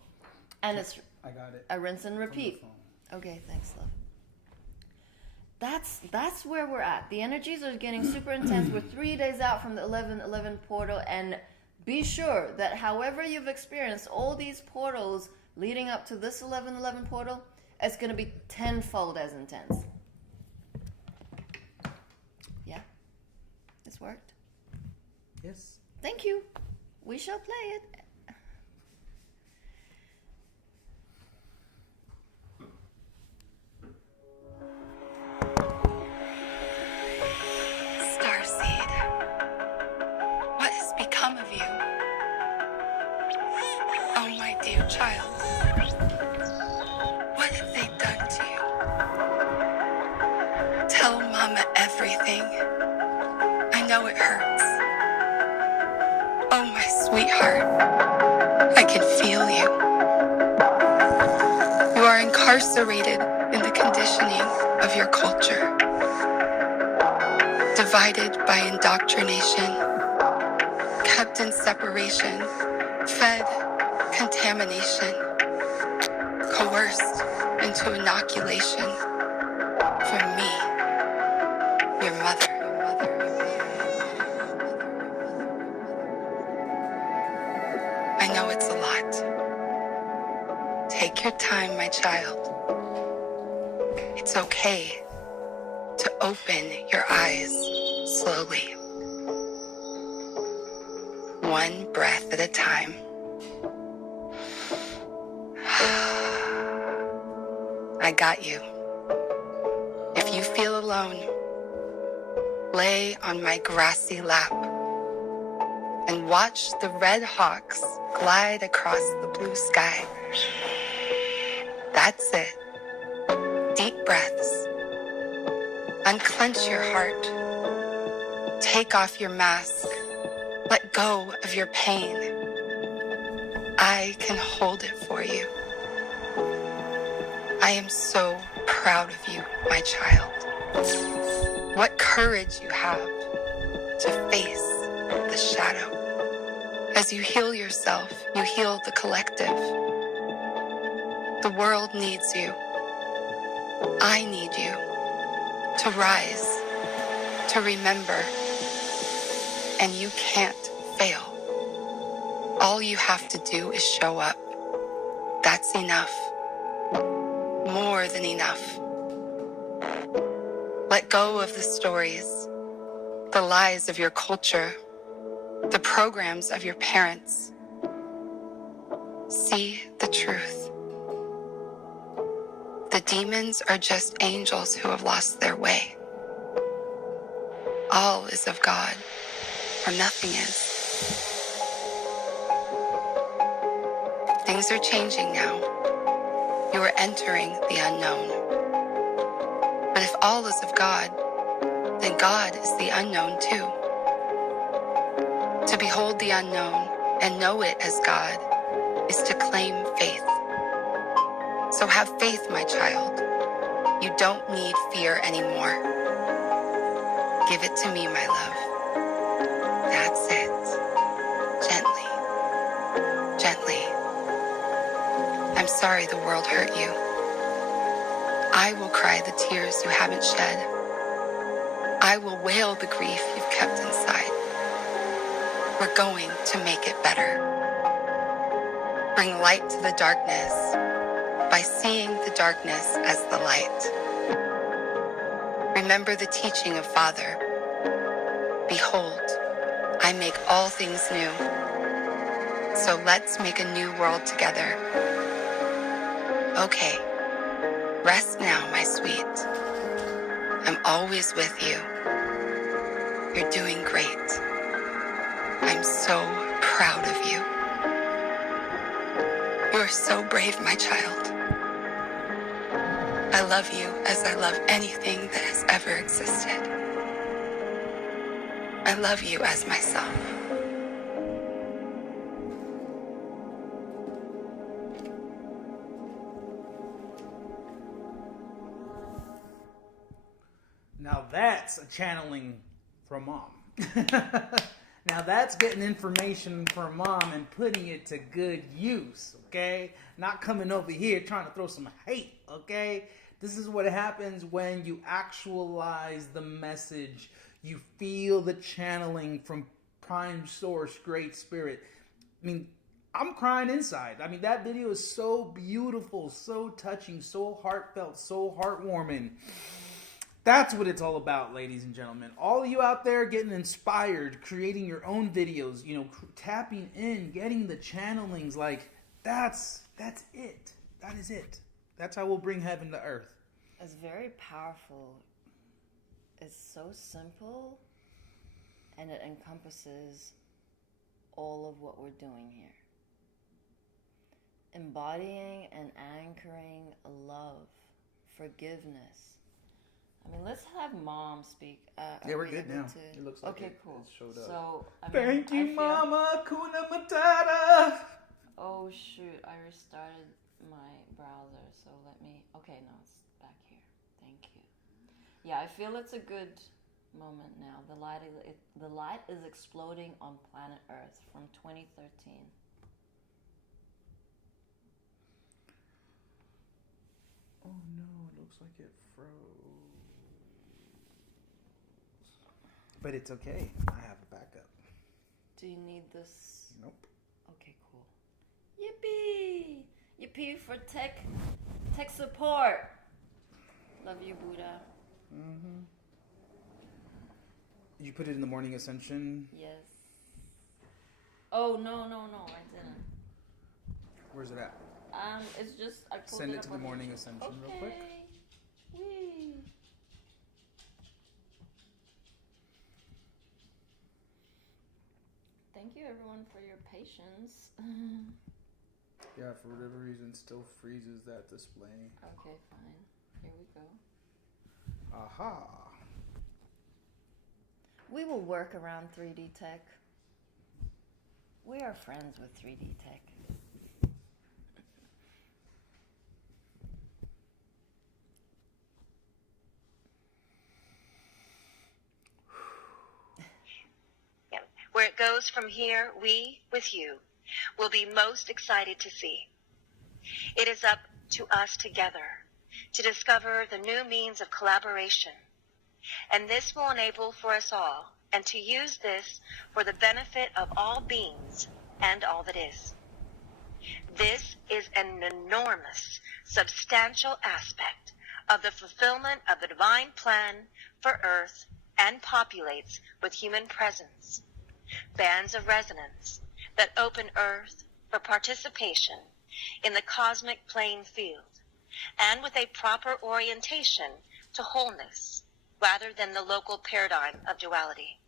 And it's I got it. a rinse and repeat. Okay, thanks, love. That's where we're at. The energies are getting super intense. We're 3 days out from the 11/11 portal, and be sure that however you've experienced all these portals leading up to this 11/11 portal, it's going to be tenfold as intense. Yeah? This worked? Yes. Thank you. We shall play it. Starseed, what has become of you? Oh, my dear child, what have they done to you? Tell Mama everything. I know it hurts. Oh, my sweetheart, I can feel you. You are incarcerated in the conditioning of your culture. Divided by indoctrination, kept in separation, fed contamination, coerced into inoculation from me, your mother. I know it's a lot. Take your time, my child. It's okay to open your eyes slowly. One breath at a time. I got you. If you feel alone, lay on my grassy lap and watch the red hawks glide across the blue sky. That's it. Deep breaths. Unclench your heart. Take off your mask. Let go of your pain. I can hold it for you. I am so proud of you, my child. What courage you have to face the shadow. As you heal yourself, you heal the collective. The world needs you. I need you to rise, to remember, and you can't fail. All you have to do is show up. That's enough. More than enough. Let go of the stories, the lies of your culture, the programs of your parents. See the truth. The demons are just angels who have lost their way. All is of God, or nothing is. Things are changing now. You are entering the unknown. But if all is of God, then God is the unknown too. To behold the unknown and know it as God is to claim faith. So have faith, my child. You don't need fear anymore. Give it to me, my love. That's it. Gently. Gently. I'm sorry the world hurt you. I will cry the tears you haven't shed. I will wail the grief you've kept inside. We're going to make it better. Bring light to the darkness by seeing the darkness as the light. Remember the teaching of Father. Behold, I make all things new. So let's make a new world together. Okay, Rest now, my sweet. I'm always with you. You're doing great. I'm so proud of you. You're so brave, my child. I love you as I love anything that has ever existed. I love you as myself. Now that's a channeling from mom. Now that's getting information from mom and putting it to good use, okay? Not coming over here trying to throw some hate, okay? This is what happens when you actualize the message. You feel the channeling from Prime Source, Great Spirit. I mean, I'm crying inside. I mean, that video is so beautiful, so touching, so heartfelt, so heartwarming. That's what it's all about, ladies and gentlemen. All of you out there getting inspired, creating your own videos, you know, tapping in, getting the channelings, like, that's it. That is it. That's how we'll bring heaven to earth. It's very powerful. It's so simple, and it encompasses all of what we're doing here. Embodying and anchoring love, forgiveness. I mean, let's have mom speak. Yeah, we're good now. It looks like okay, it cool. showed up. So, I mean, Thank you, I feel, Mama Kuna Matata. Oh shoot! I restarted my browser, so let me. Okay, no, it's back here. Thank you. Yeah, I feel it's a good moment now. The light is exploding on planet Earth from 2013. Oh no! It looks like it froze. But it's okay. I have a backup. Do you need this? Nope. Okay, cool. Yippee! Yippee for tech support. Love you, Buddha. Mm-hmm. You put it in the morning Ascension? Yes. Oh, no, I didn't. Where's it at? It's just, I pulled Send it it up to the on morning YouTube. Ascension Okay. real quick. Whee! Thank you, everyone, for your patience. Yeah, for whatever reason, still freezes that display. Okay, fine. Here we go. Aha! We will work around 3D tech. We are friends with 3D tech. Where it goes from here, we, with you, will be most excited to see. It is up to us together to discover the new means of collaboration, and this will enable for us all, and to use this for the benefit of all beings and all that is. This is an enormous, substantial aspect of the fulfillment of the divine plan for Earth and populates with human presence. Bands of resonance that open Earth for participation in the cosmic playing field, and with a proper orientation to wholeness rather than the local paradigm of duality.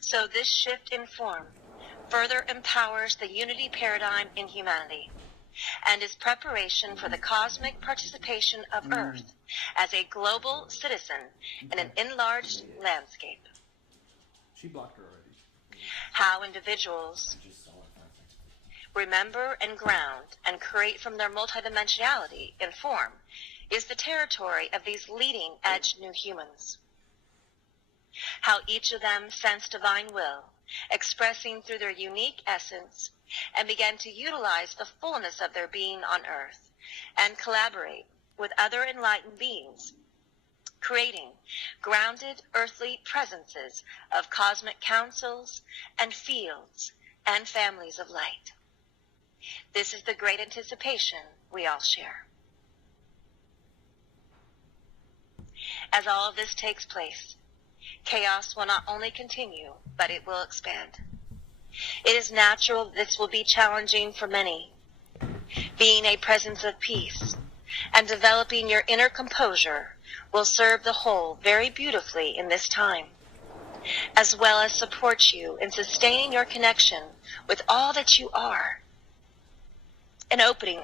So this shift in form further empowers the unity paradigm in humanity and is preparation for the cosmic participation of Earth as a global citizen in an enlarged landscape. She blocked her already. How individuals remember and ground and create from their multidimensionality in form is the territory of these leading-edge new humans. How each of them sense divine will, expressing through their unique essence, and began to utilize the fullness of their being on Earth, and collaborate with other enlightened beings, creating grounded earthly presences of cosmic councils and fields and families of light. This is the great anticipation we all share. As all of this takes place, chaos will not only continue, but it will expand. It is natural this will be challenging for many. Being a presence of peace and developing your inner composure will serve the whole very beautifully in this time, as well as support you in sustaining your connection with all that you are, and opening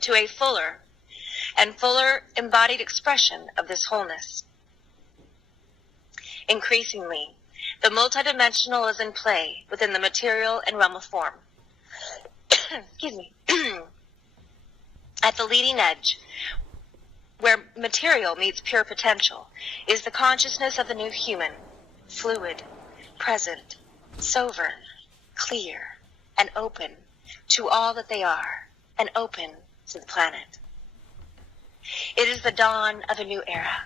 to a fuller and fuller embodied expression of this wholeness. Increasingly, the multidimensional is in play within the material and realm of form. Excuse me. At the leading edge, where material meets pure potential, is the consciousness of the new human, fluid, present, sovereign, clear, and open to all that they are, and open to the planet. It is the dawn of a new era,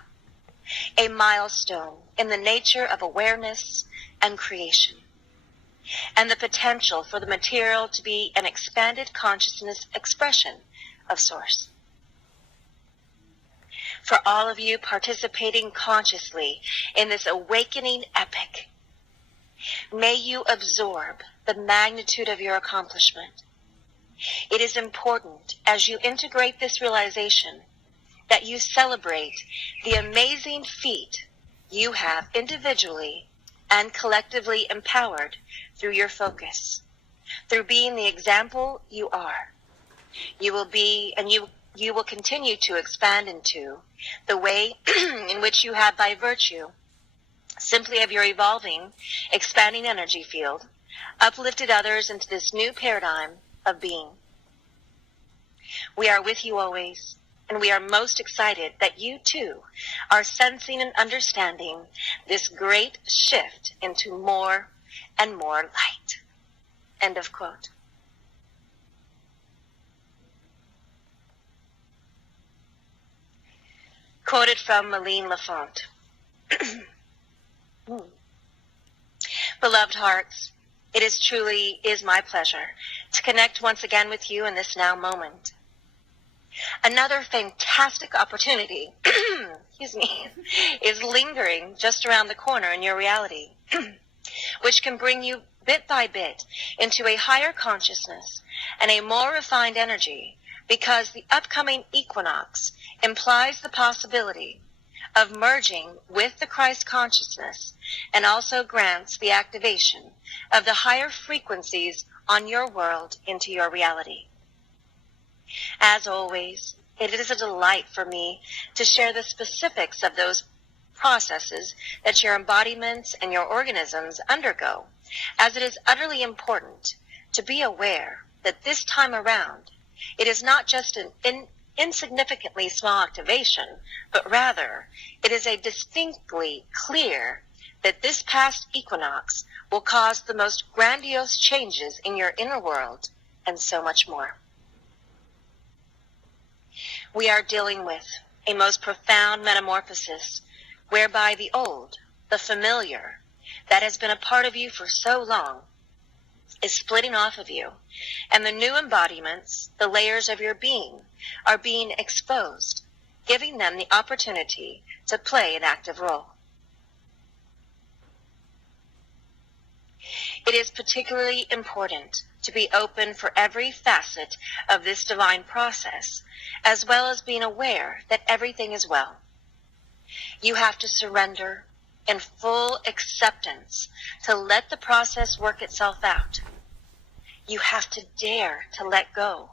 a milestone in the nature of awareness and creation, and the potential for the material to be an expanded consciousness expression of Source. For all of you participating consciously in this awakening epic, may you absorb the magnitude of your accomplishment. It is important, as you integrate this realization, that you celebrate the amazing feat you have individually and collectively empowered through your focus, through being the example you are. You will be, and you will continue to expand into the way in which you have, by virtue simply of your evolving, expanding energy field, uplifted others into this new paradigm of being. We are with you always, and we are most excited that you too are sensing and understanding this great shift into more and more light. End of quote. Quoted from Malene Lafont. Beloved hearts, it is my pleasure to connect once again with you in this now moment. Another fantastic opportunity, excuse me, is lingering just around the corner in your reality, which can bring you bit by bit into a higher consciousness and a more refined energy, because the upcoming equinox implies the possibility of merging with the Christ consciousness, and also grants the activation of the higher frequencies on your world into your reality. As always, it is a delight for me to share the specifics of those processes that your embodiments and your organisms undergo, as it is utterly important to be aware that this time around, it is not just an insignificantly small activation, but rather it is a distinctly clear that this past equinox will cause the most grandiose changes in your inner world, and so much more. We are dealing with a most profound metamorphosis, whereby the old, the familiar, that has been a part of you for so long, is splitting off of you, and the new embodiments, the layers of your being, are being exposed, giving them the opportunity to play an active role. It is particularly important to be open for every facet of this divine process, as well as being aware that everything is well. You have to surrender in full acceptance to let the process work itself out. You have to dare to let go,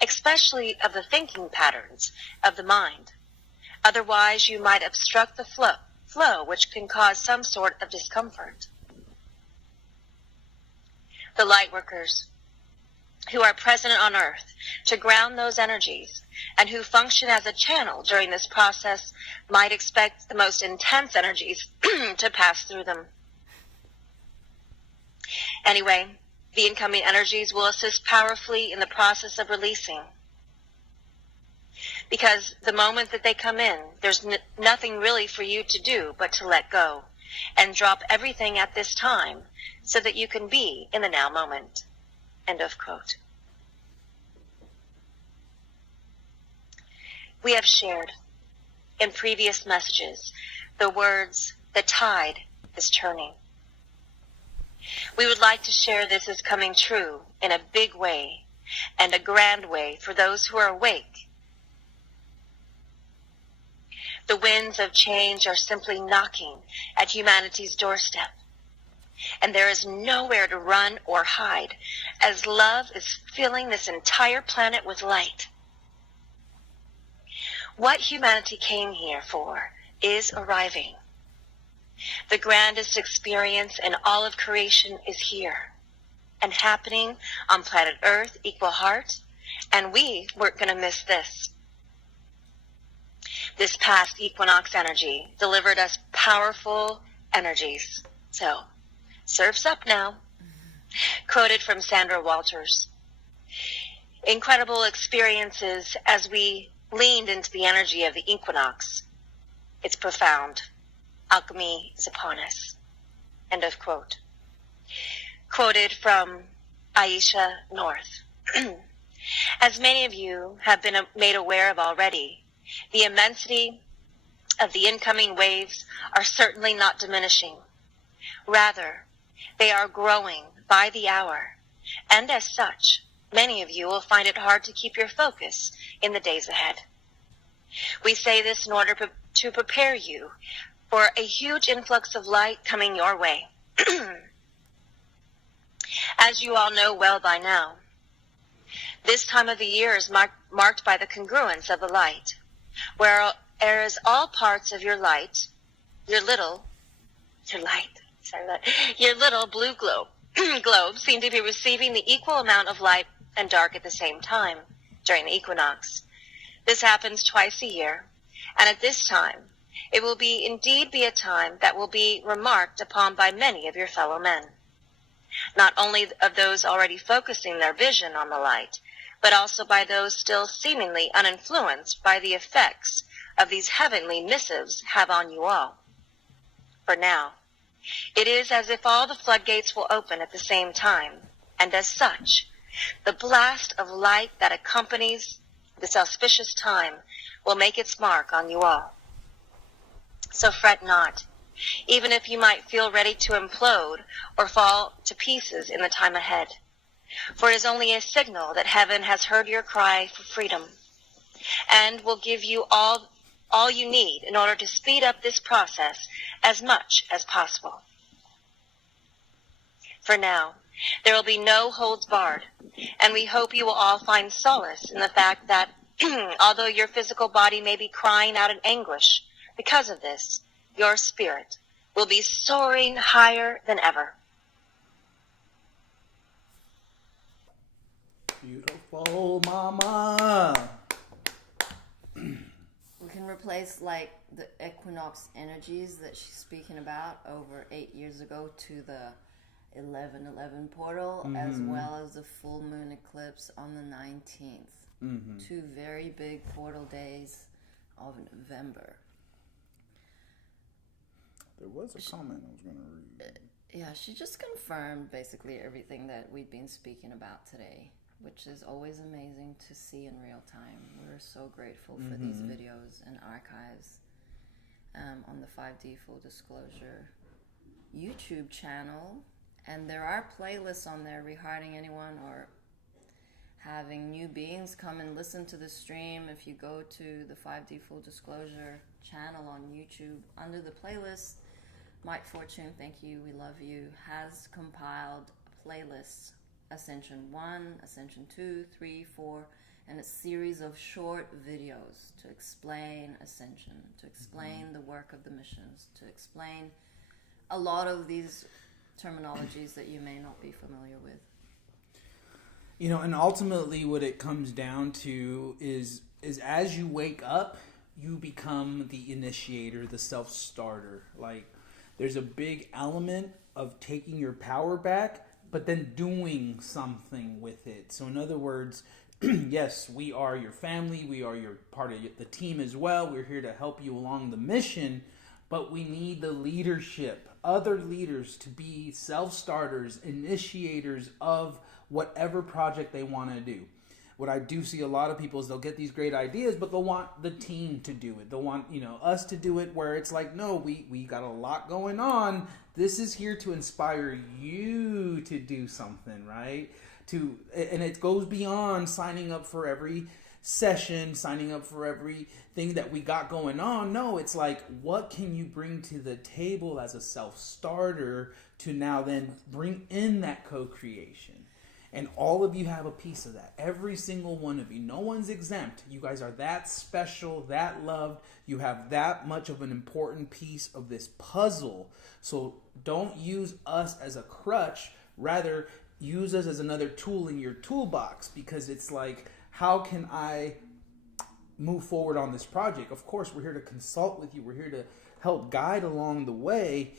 especially of the thinking patterns of the mind. Otherwise, you might obstruct the flow, which can cause some sort of discomfort. The lightworkers who are present on earth to ground those energies and who function as a channel during this process might expect the most intense energies to pass through them. Anyway, the incoming energies will assist powerfully in the process of releasing. Because the moment that they come in, there's nothing really for you to do but to let go and drop everything at this time so that you can be in the now moment. End of quote. We have shared in previous messages the words, "The tide is turning." We would like to share this as coming true in a big way, and a grand way for those who are awake. The winds of change are simply knocking at humanity's doorstep, and there is nowhere to run or hide as love is filling this entire planet with light. What humanity came here for is arriving. The grandest experience in all of creation is here and happening on planet Earth, equal heart, and we weren't going to miss this. This past equinox energy delivered us powerful energies. So, surf's up now. Quoted from Sandra Walters. Incredible experiences as we leaned into the energy of the equinox. It's profound. Alchemy is upon us. End of quote. Quoted from Aisha North. As many of you have been made aware of already, the immensity of the incoming waves are certainly not diminishing. Rather, they are growing by the hour, and as such, many of you will find it hard to keep your focus in the days ahead. We say this in order to prepare you for a huge influx of light coming your way. As you all know well by now, this time of the year is marked by the congruence of the light, whereas all parts of your little blue globe seem to be receiving the equal amount of light and dark at the same time during the equinox. This happens twice a year, and at this time, it will indeed be a time that will be remarked upon by many of your fellow men. Not only of those already focusing their vision on the light, but also by those still seemingly uninfluenced by the effects of these heavenly missives have on you all. For now, it is as if all the floodgates will open at the same time, and as such, the blast of light that accompanies this auspicious time will make its mark on you all. So fret not, even if you might feel ready to implode or fall to pieces in the time ahead. For it is only a signal that heaven has heard your cry for freedom and will give you all you need in order to speed up this process as much as possible. For now, there will be no holds barred, and we hope you will all find solace in the fact that although your physical body may be crying out in anguish because of this, your spirit will be soaring higher than ever. Beautiful, mama. We can replace like the equinox energies that she's speaking about over 8 years ago to the 11/11 portal, as well as the full moon eclipse on the 19th. Two very big portal days of November. There was a comment I was going to read. Yeah, she just confirmed basically everything that we've been speaking about today, which is always amazing to see in real time. We're so grateful for these videos and archives on the 5D Full Disclosure YouTube channel. And there are playlists on there regarding anyone or having new beings come and listen to the stream. If you go to the 5D Full Disclosure channel on YouTube, under the playlist, Mike Fortune, thank you, we love you, has compiled playlists, Ascension 1, Ascension 2, 3, 4, and a series of short videos to explain Ascension, to explain the work of the missions, to explain a lot of these terminologies that you may not be familiar with. You know, and ultimately what it comes down to is as you wake up, you become the initiator, the self-starter. Like, there's a big element of taking your power back, but then doing something with it. So in other words, yes, we are your family. We are your part of the team as well. We're here to help you along the mission, but we need the leadership, other leaders to be self-starters, initiators of whatever project they want to do. what I do see a lot of people is they'll get these great ideas, but they'll want the team to do it. They'll want, us to do it, where it's like, no, we got a lot going on. This is here to inspire you to do something, right? And it goes beyond signing up for every session, signing up for everything that we got going on. No, it's like, what can you bring to the table as a self-starter to now then bring in that co-creation? And all of you have a piece of that. Every single one of you. No one's exempt. You guys are that special, that loved. You have that much of an important piece of this puzzle. So don't use us as a crutch. Rather, use us as another tool in your toolbox, because it's like, how can I move forward on this project? Of course, we're here to consult with you. We're here to help guide along the way,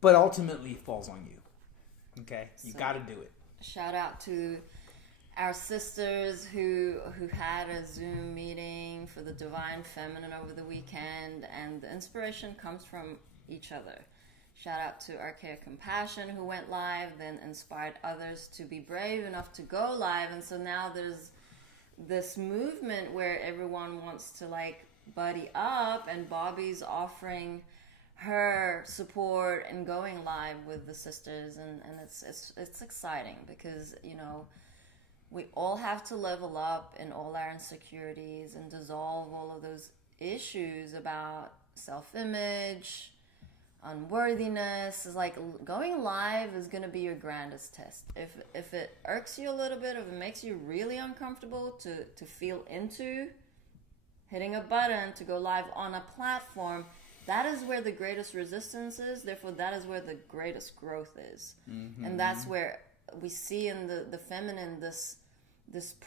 but ultimately it falls on you. Okay? You got to do it. Shout out to our sisters who had a Zoom meeting for the Divine Feminine over the weekend, and the inspiration comes from each other. Shout out to Archaic Compassion, who went live, then inspired others to be brave enough to go live. And so now there's this movement where everyone wants to like buddy up, and Bobby's offering her support and going live with the sisters, and it's exciting, because we all have to level up in all our insecurities and dissolve all of those issues about self-image, unworthiness. Is like, going live is going to be your grandest test. If it irks you a little bit, if it makes you really uncomfortable to feel into hitting a button to go live on a platform, that is where the greatest resistance is. Therefore, that is where the greatest growth is. Mm-hmm. And that's where we see in the feminine this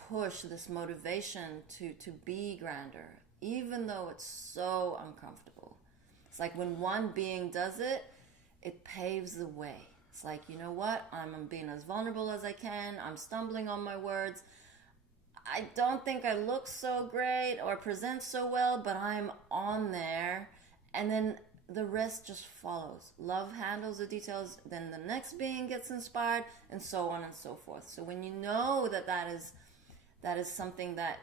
push, this motivation to be grander, even though it's so uncomfortable. It's like when one being does it, it paves the way. It's like, you know what? I'm being as vulnerable as I can. I'm stumbling on my words. I don't think I look so great or present so well, but I'm on there. And then the rest just follows. Love handles the details. Then the next being gets inspired, and so on and so forth. So when you know that is something that,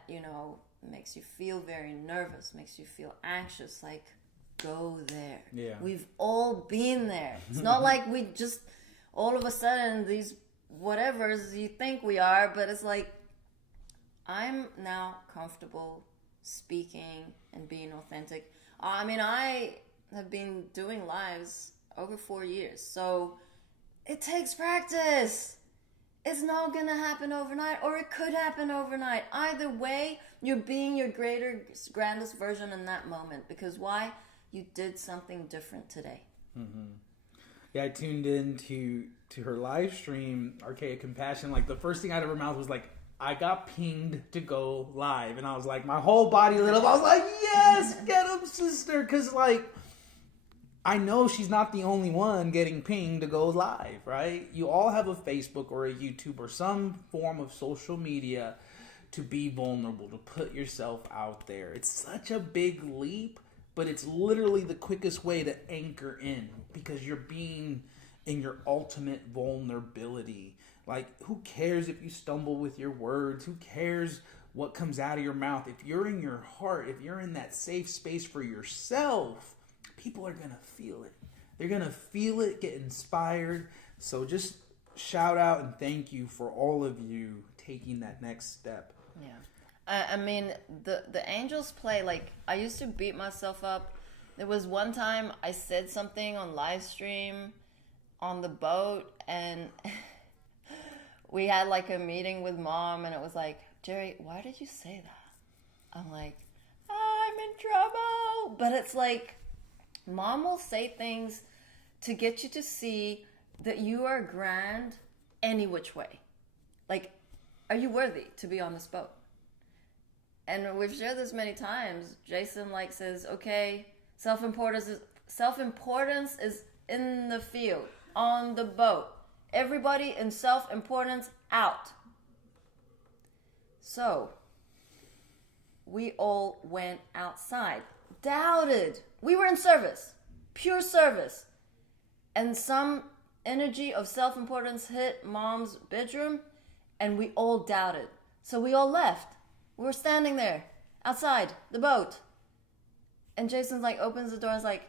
makes you feel very nervous, makes you feel anxious, like, go there. Yeah. We've all been there. It's not like we just all of a sudden these whatevers you think we are, but it's like, I'm now comfortable speaking and being authentic. I have been doing lives over 4 years, so it takes practice. It's not going to happen overnight, or it could happen overnight. Either way, you're being your grandest version in that moment. Because why? You did something different today. Mm-hmm. Yeah, I tuned in to her live stream, Archaic Compassion. Like, the first thing out of her mouth was like, I got pinged to go live. And I was like, my whole body lit up. I was like, yes, get him, sister. Because, like, I know she's not the only one getting pinged to go live, right? You all have a Facebook or a YouTube or some form of social media to be vulnerable, to put yourself out there. It's such a big leap, but it's literally the quickest way to anchor in, because you're being in your ultimate vulnerability. Like, who cares if you stumble with your words? Who cares what comes out of your mouth? If you're in your heart, if you're in that safe space for yourself, people are going to feel it. They're going to feel it, get inspired. So just shout out and thank you for all of you taking that next step. Yeah. The angels play, like, I used to beat myself up. There was one time I said something on live stream on the boat, and we had like a meeting with Mom, and it was like, Jerry, why did you say that? I'm like, I'm in trouble. But it's like, Mom will say things to get you to see that you are grand any which way. Like, are you worthy to be on this boat? And we've shared this many times. Jason says, okay, self-importance is in the field, on the boat. Everybody in self-importance out. So, we all went outside. Doubted. We were in service. Pure service. And some energy of self-importance hit Mom's bedroom, and we all doubted. So we all left. We were standing there, outside the boat. And Jason's like, opens the door and is like,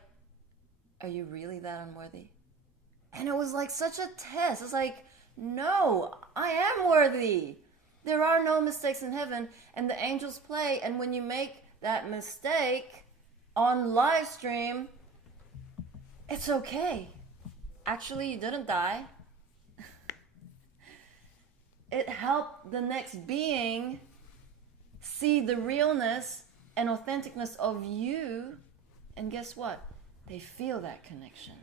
are you really that unworthy? And it was like such a test. It's like, no, I am worthy. There are no mistakes in heaven, and the angels play. And when you make that mistake on live stream, it's okay. Actually, you didn't die. It helped the next being see the realness and authenticness of you. And guess what? They feel that connection.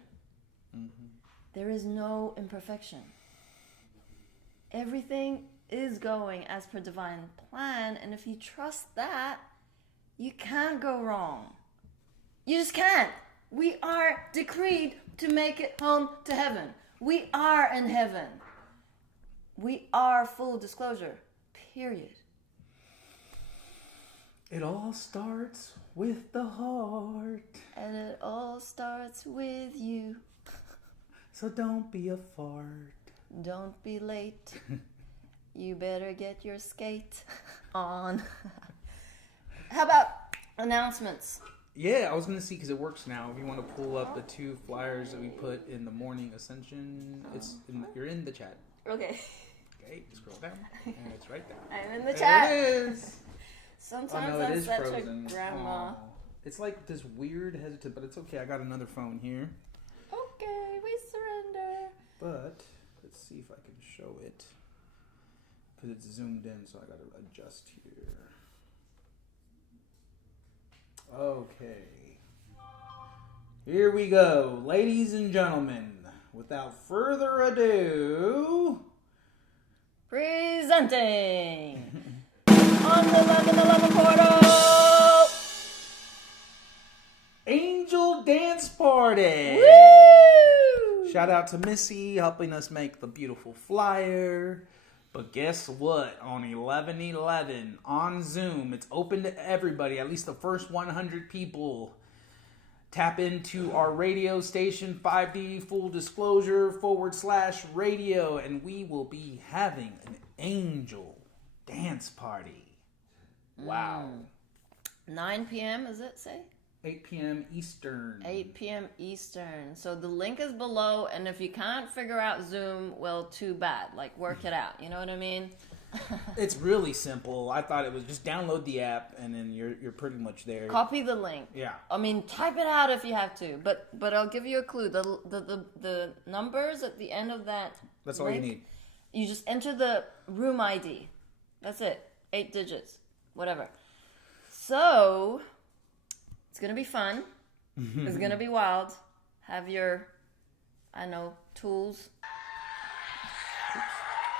Mm-hmm. There is no imperfection. Everything is going as per divine plan, and if you trust that, you can't go wrong. You just can't. We are decreed to make it home to heaven. We are in heaven. We are full disclosure. Period. It all starts with the heart. And it all starts with you. So don't be a fart. Don't be late. You better get your skate on. How about announcements? Yeah, I was going to see, because it works now. If you want to pull up the 2 flyers that we put in the morning Ascension, you're in the chat. Okay. Okay, scroll down, and it's right there. I'm in the chat. There it is. Sometimes Oh, no, it I'm is such frozen. a grandma. Oh. It's like this weird hesitant, but it's okay. I got another phone here. Okay, we surrender. But let's see if I can show it, because it's zoomed in, so I got to adjust here. Okay. Here we go. Ladies and gentlemen, without further ado, Presenting on the 11 portal, Angel Dance Party. Woo! Shout out to Missy helping us make the beautiful flyer. But guess what? On 11/11 on Zoom, it's open to everybody, at least the first 100 people. Tap into our radio station, 5D Full Disclosure /radio, and we will be having an angel dance party. Wow. 9 p.m. Does it say? 8 p.m. Eastern. 8 p.m. Eastern. So the link is below, and if you can't figure out Zoom, well, too bad. Like, work it out. You know what I mean? It's really simple. I thought it was just download the app, and then you're pretty much there. Copy the link. Yeah. I mean, type it out if you have to. But I'll give you a clue. The numbers at the end of that. That's all you need. You just enter the room ID. That's it. 8 digits. Whatever. So it's gonna be fun. It's gonna be wild. Have your, tools.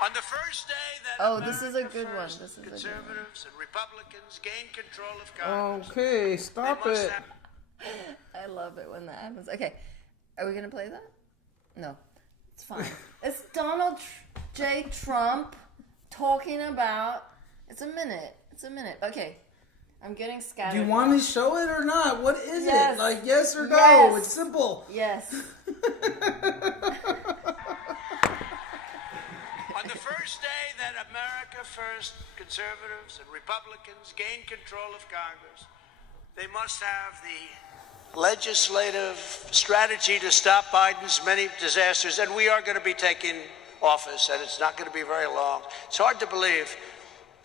On the first day that this is a good one. This is a good one. conservatives and Republicans gain control of Congress. Okay, stop they must it. have- I love it when that happens. Okay, are we gonna play that? No, it's fine. It's Donald J. Trump talking about. It's a minute. Okay, I'm getting scattered. Do you want me to show it or not? What is Yes. it? Like, yes or no? Yes. It's simple. Yes. On the first day that America First conservatives and Republicans gain control of Congress, they must have the legislative strategy to stop Biden's many disasters. And we are going to be taking office, and it's not going to be very long. It's hard to believe.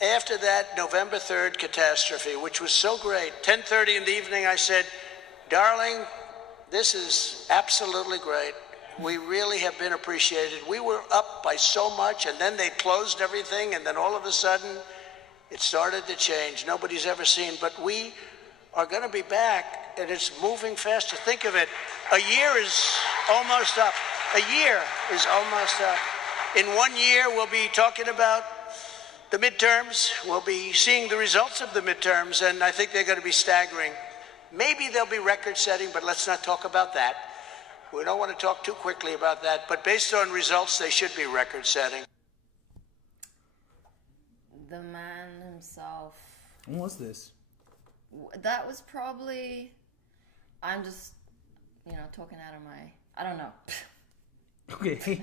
After that November 3rd catastrophe, which was so great, 10:30 in the evening, I said, darling, this is absolutely great. We really have been appreciated. We were up by so much, and then they closed everything, and then all of a sudden, it started to change. Nobody's ever seen, but we are going to be back, and it's moving faster. Think of it. A year is almost up. A year is almost up. In 1 year, we'll be talking about the midterms. We'll be seeing the results of the midterms, and I think they're going to be staggering. Maybe they'll be record-setting, but let's not talk about that. We don't want to talk too quickly about that, but based on results, they should be record-setting. The man himself. When was this? That was probably. I'm just, talking out of my. I don't know. Okay.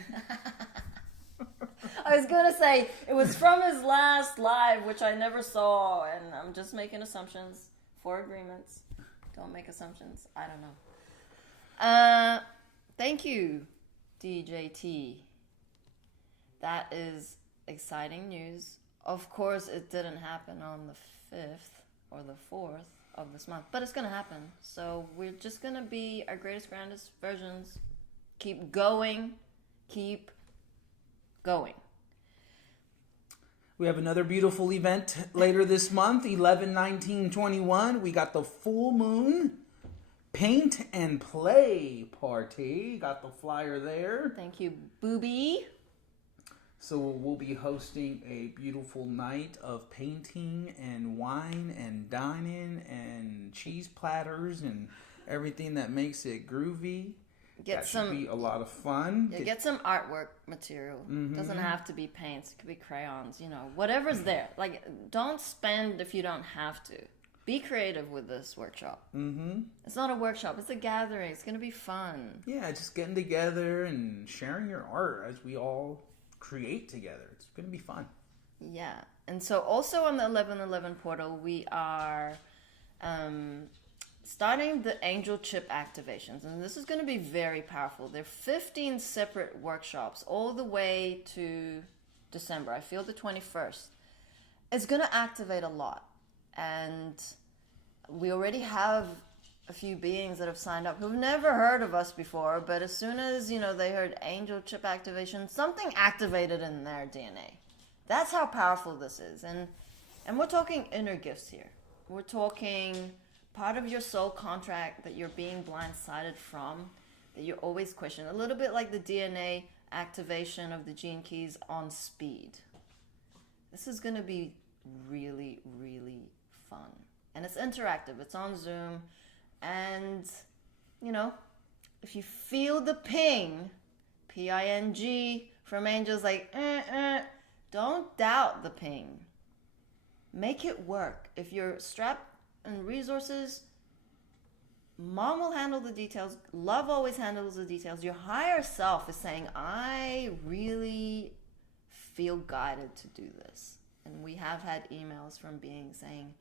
I was going to say, it was from his last live, which I never saw, and I'm just making assumptions for agreements. Don't make assumptions. I don't know. Thank you, DJT. That is exciting news. Of course, it didn't happen on the 5th or the 4th of this month, but it's going to happen. So we're just going to be our greatest, grandest versions. Keep going. Keep going. We have another beautiful event later this month, 11/19/21. We got the full moon paint and play party. Got the flyer there. Thank you, Booby. So we'll be hosting a beautiful night of painting and wine and dining and cheese platters and everything that makes it groovy. That should be a lot of fun. Yeah, get some artwork material. Doesn't have to be paints. It could be crayons. Whatever's there. Like, don't spend if you don't have to. Be creative with this workshop. It's not a workshop. It's a gathering. It's going to be fun. Yeah, just getting together and sharing your art as we all create together. It's going to be fun. Yeah. And so also on the 11/11 portal, we are starting the angel chip activations. And this is going to be very powerful. There are 15 separate workshops all the way to December. I feel the 21st. It's going to activate a lot. And we already have a few beings that have signed up who've never heard of us before, but as soon as, they heard angel chip activation, something activated in their DNA. That's how powerful this is. And we're talking inner gifts here. We're talking part of your soul contract that you're being blindsided from, that you're always questioning. A little bit like the DNA activation of the gene keys on speed. This is going to be really, really fun. And it's interactive. It's on Zoom. And, if you feel the ping, P-I-N-G, from angels like, don't doubt the ping. Make it work. If you're strapped and resources, mom will handle the details. Love always handles the details. Your higher self is saying, I really feel guided to do this. And we have had emails from beings saying,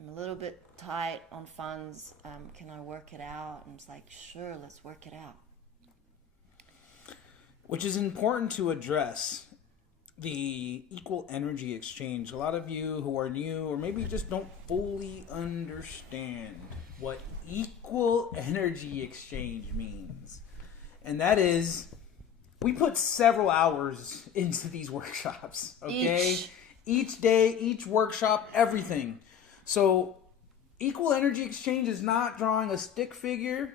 I'm a little bit tight on funds. Can I work it out? And it's like, sure, let's work it out. Which is important to address. The equal energy exchange. A lot of you who are new or maybe just don't fully understand what equal energy exchange means. And that is, we put several hours into these workshops, okay? Each day, each workshop, everything. So equal energy exchange is not drawing a stick figure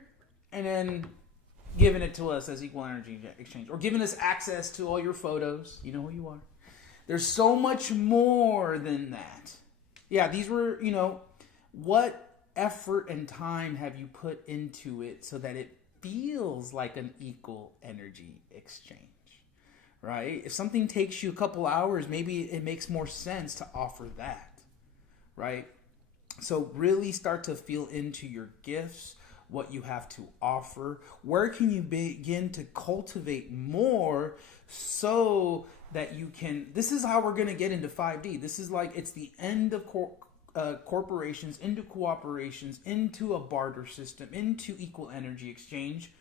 and then giving it to us as equal energy exchange, or giving us access to all your photos. You know who you are. There's so much more than that. Yeah, these were, what effort and time have you put into it so that it feels like an equal energy exchange, right? If something takes you a couple hours, maybe it makes more sense to offer that, right? So really start to feel into your gifts, what you have to offer. Where can you begin to cultivate more so that you can... This is how we're going to get into 5D. This is like, it's the end of corporations, into cooperations, into a barter system, into equal energy exchange.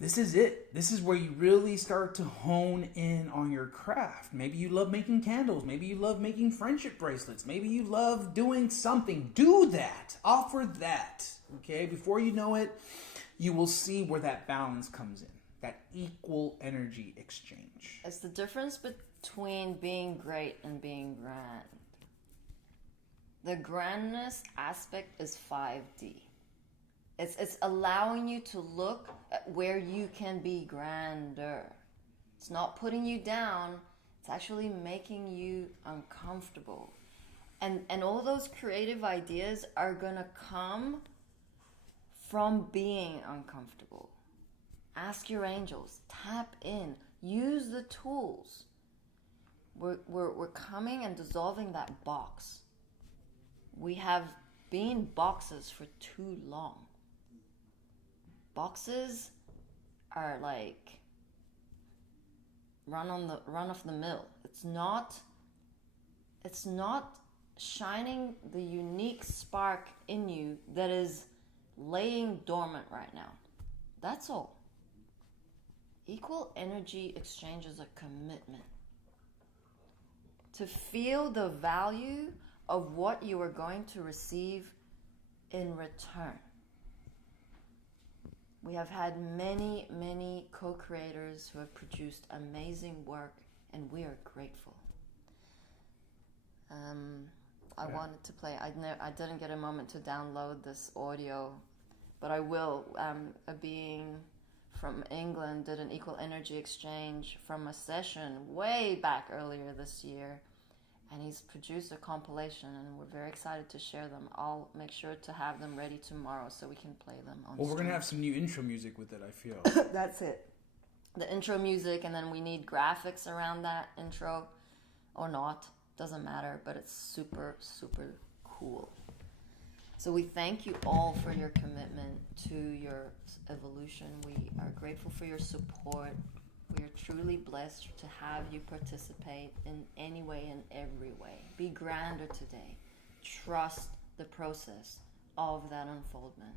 This is it. This is where you really start to hone in on your craft. Maybe you love making candles. Maybe you love making friendship bracelets. Maybe you love doing something. Do that. Offer that. Okay? Before you know it, you will see where that balance comes in. That equal energy exchange. It's the difference between being great and being grand. The grandness aspect is 5D. It's allowing you to look at where you can be grander. It's not putting you down. It's actually making you uncomfortable. And all those creative ideas are going to come from being uncomfortable. Ask your angels. Tap in. Use the tools. We're coming and dissolving that box. We have been boxes for too long. Boxes are like run of the mill. It's not shining the unique spark in you that is laying dormant right now. That's all. Equal energy exchange is a commitment to feel the value of what you are going to receive in return. We have had many, many co-creators who have produced amazing work, and we are grateful. I wanted to play. I didn't get a moment to download this audio, but I will. A being from England did an equal energy exchange from a session way back earlier this year, and he's produced a compilation, and we're very excited to share them. I'll make sure to have them ready tomorrow so we can play them on Well, we're stream. going to have some new intro music with it, I feel. That's it. The intro music, and then we need graphics around that intro, or not. Doesn't matter, but it's super, super cool. So we thank you all for your commitment to your evolution. We are grateful for your support. We are truly blessed to have you participate in any way and every way. Be grander today. Trust the process of that unfoldment.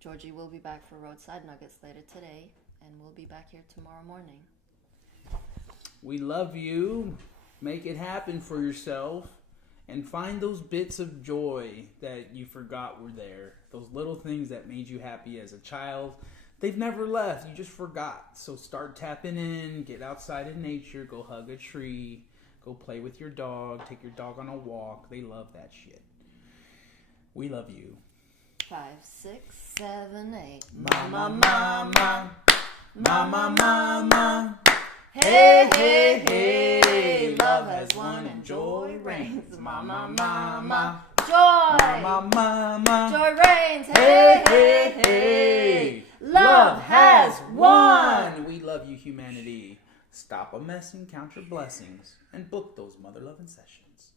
Georgie will be back for Roadside Nuggets later today, and we'll be back here tomorrow morning. We love you. Make it happen for yourself. And find those bits of joy that you forgot were there. Those little things that made you happy as a child. They've never left. You just forgot. So start tapping in. Get outside in nature. Go hug a tree. Go play with your dog. Take your dog on a walk. They love that shit. We love you. 5, 6, 7, 8. Mama, mama. Mama, mama. Hey, hey, hey. Love has won and joy reigns. Mama, mama. Joy. Mama, mama. Joy reigns. Hey, hey, hey. Love has won. We love you, humanity. Stop a mess and count your blessings and book those mother loving sessions.